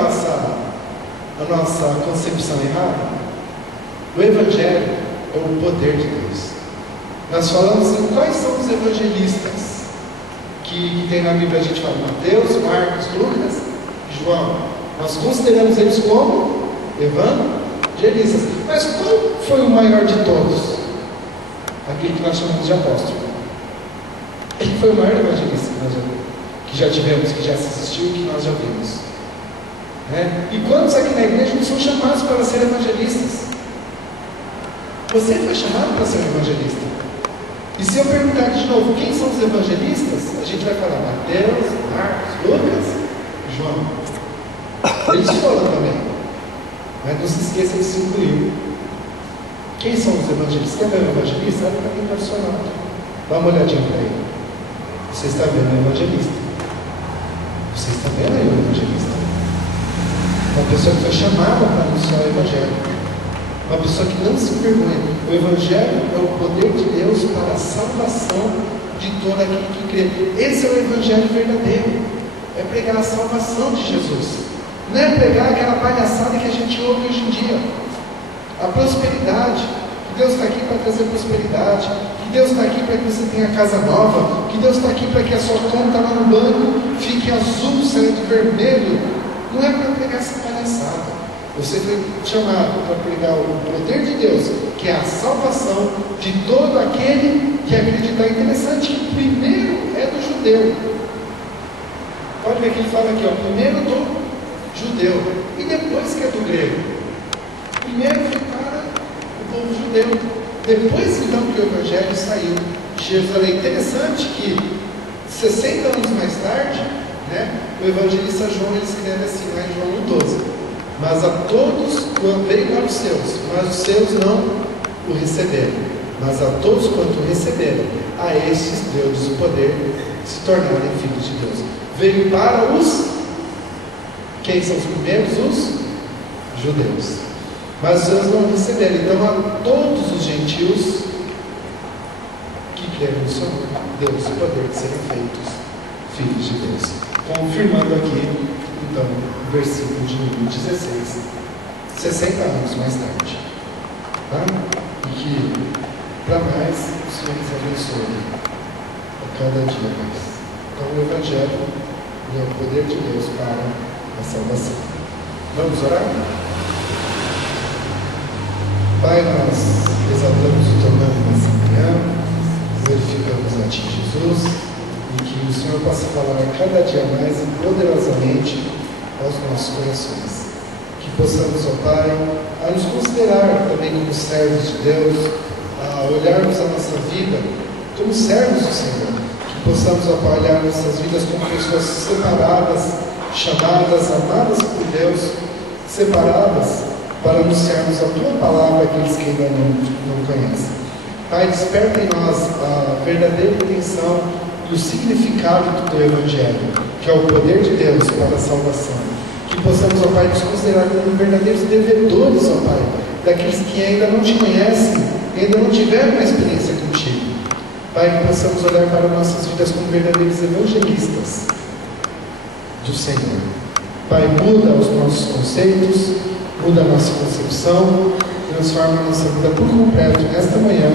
nossa concepção errada? O Evangelho é o poder de Deus. Nós falamos em quais são os evangelistas que tem na Bíblia. A gente fala Mateus, Marcos, Lucas e João. Nós consideramos eles como evangelistas. Mas qual foi o maior de todos? Aquele que nós chamamos de apóstolo. Ele foi o maior evangelista que já tivemos, que já assistiu, que nós já vimos. Né? E quantos aqui na igreja não são chamados para ser evangelistas? Você foi chamado para ser evangelista. E se eu perguntar de novo quem são os evangelistas, a gente vai falar Mateus, Marcos, Lucas e João. Eles falam também. Mas não se esqueça de se incluir. Quem são os evangelistas? Quer ver um evangelista? Olha para quem está do seu lado. Dá uma olhadinha para ele. Você está vendo o evangelista. Você está vendo aí o evangelista. Uma pessoa que foi chamada para anunciar o evangelho. Uma pessoa que não se envergonha. O Evangelho é o poder de Deus para a salvação de todo aquele que crê. Esse é o Evangelho verdadeiro. É pregar a salvação de Jesus. Não é pregar aquela palhaçada que a gente ouve hoje em dia. A prosperidade. Que Deus está aqui para trazer prosperidade. Que Deus está aqui para que você tenha casa nova. Que Deus está aqui para que a sua conta lá no banco fique azul, saindo vermelho. Não é para pregar essa palhaçada. Você foi chamado para pregar o poder de Deus, que é a salvação de todo aquele que acreditar. Interessante que primeiro é do judeu. Pode ver que ele fala aqui, ó, primeiro do judeu e depois que é do grego. Primeiro foi para o povo judeu, depois então que o Evangelho saiu de Jerusalém. Interessante que 60 anos mais tarde, né, o evangelista João ele escreve assim lá em João 1,12: mas a todos veio para os seus, mas os seus não o receberam. Mas a todos quanto receberam, a estes deu-lhes o poder de se tornarem filhos de Deus. Veio para os... Quem são os primeiros? Os judeus. Mas os seus não receberam. Então a todos os gentios que creram no Senhor, deu-lhes o poder de serem feitos filhos de Deus. Confirmando aqui então, o versículo de número 16, 60 anos mais tarde. Tá? E que, para mais, o Senhor nos abençoe a cada dia mais. Então, o Evangelho é o poder de Deus para a salvação. Vamos orar? Pai, nós exaltamos o teu nome nessa manhã, glorificamos a Ti, Jesus, e que o Senhor possa falar cada dia mais e poderosamente aos nossos corações. Que possamos, ó Pai, a nos considerar também como servos de Deus, a olharmos a nossa vida como servos do Senhor, que possamos apoiar nossas vidas como pessoas separadas, chamadas, amadas por Deus, separadas para anunciarmos a Tua palavra àqueles que ainda não conhecem. Pai, desperta em nós a verdadeira intenção e o significado do Teu Evangelho, que é o poder de Deus para a salvação. Que possamos, ó Pai, nos considerar como verdadeiros devedores, ó Pai, daqueles que ainda não Te conhecem, ainda não tiveram uma experiência contigo. Pai, que possamos olhar para nossas vidas como verdadeiros evangelistas do Senhor. Pai, muda os nossos conceitos, muda a nossa concepção, transforma a nossa vida por completo nesta manhã,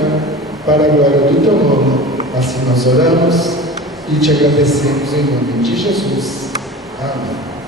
para a glória do Teu nome. Assim nós oramos e Te agradecemos em nome de Jesus. Amém.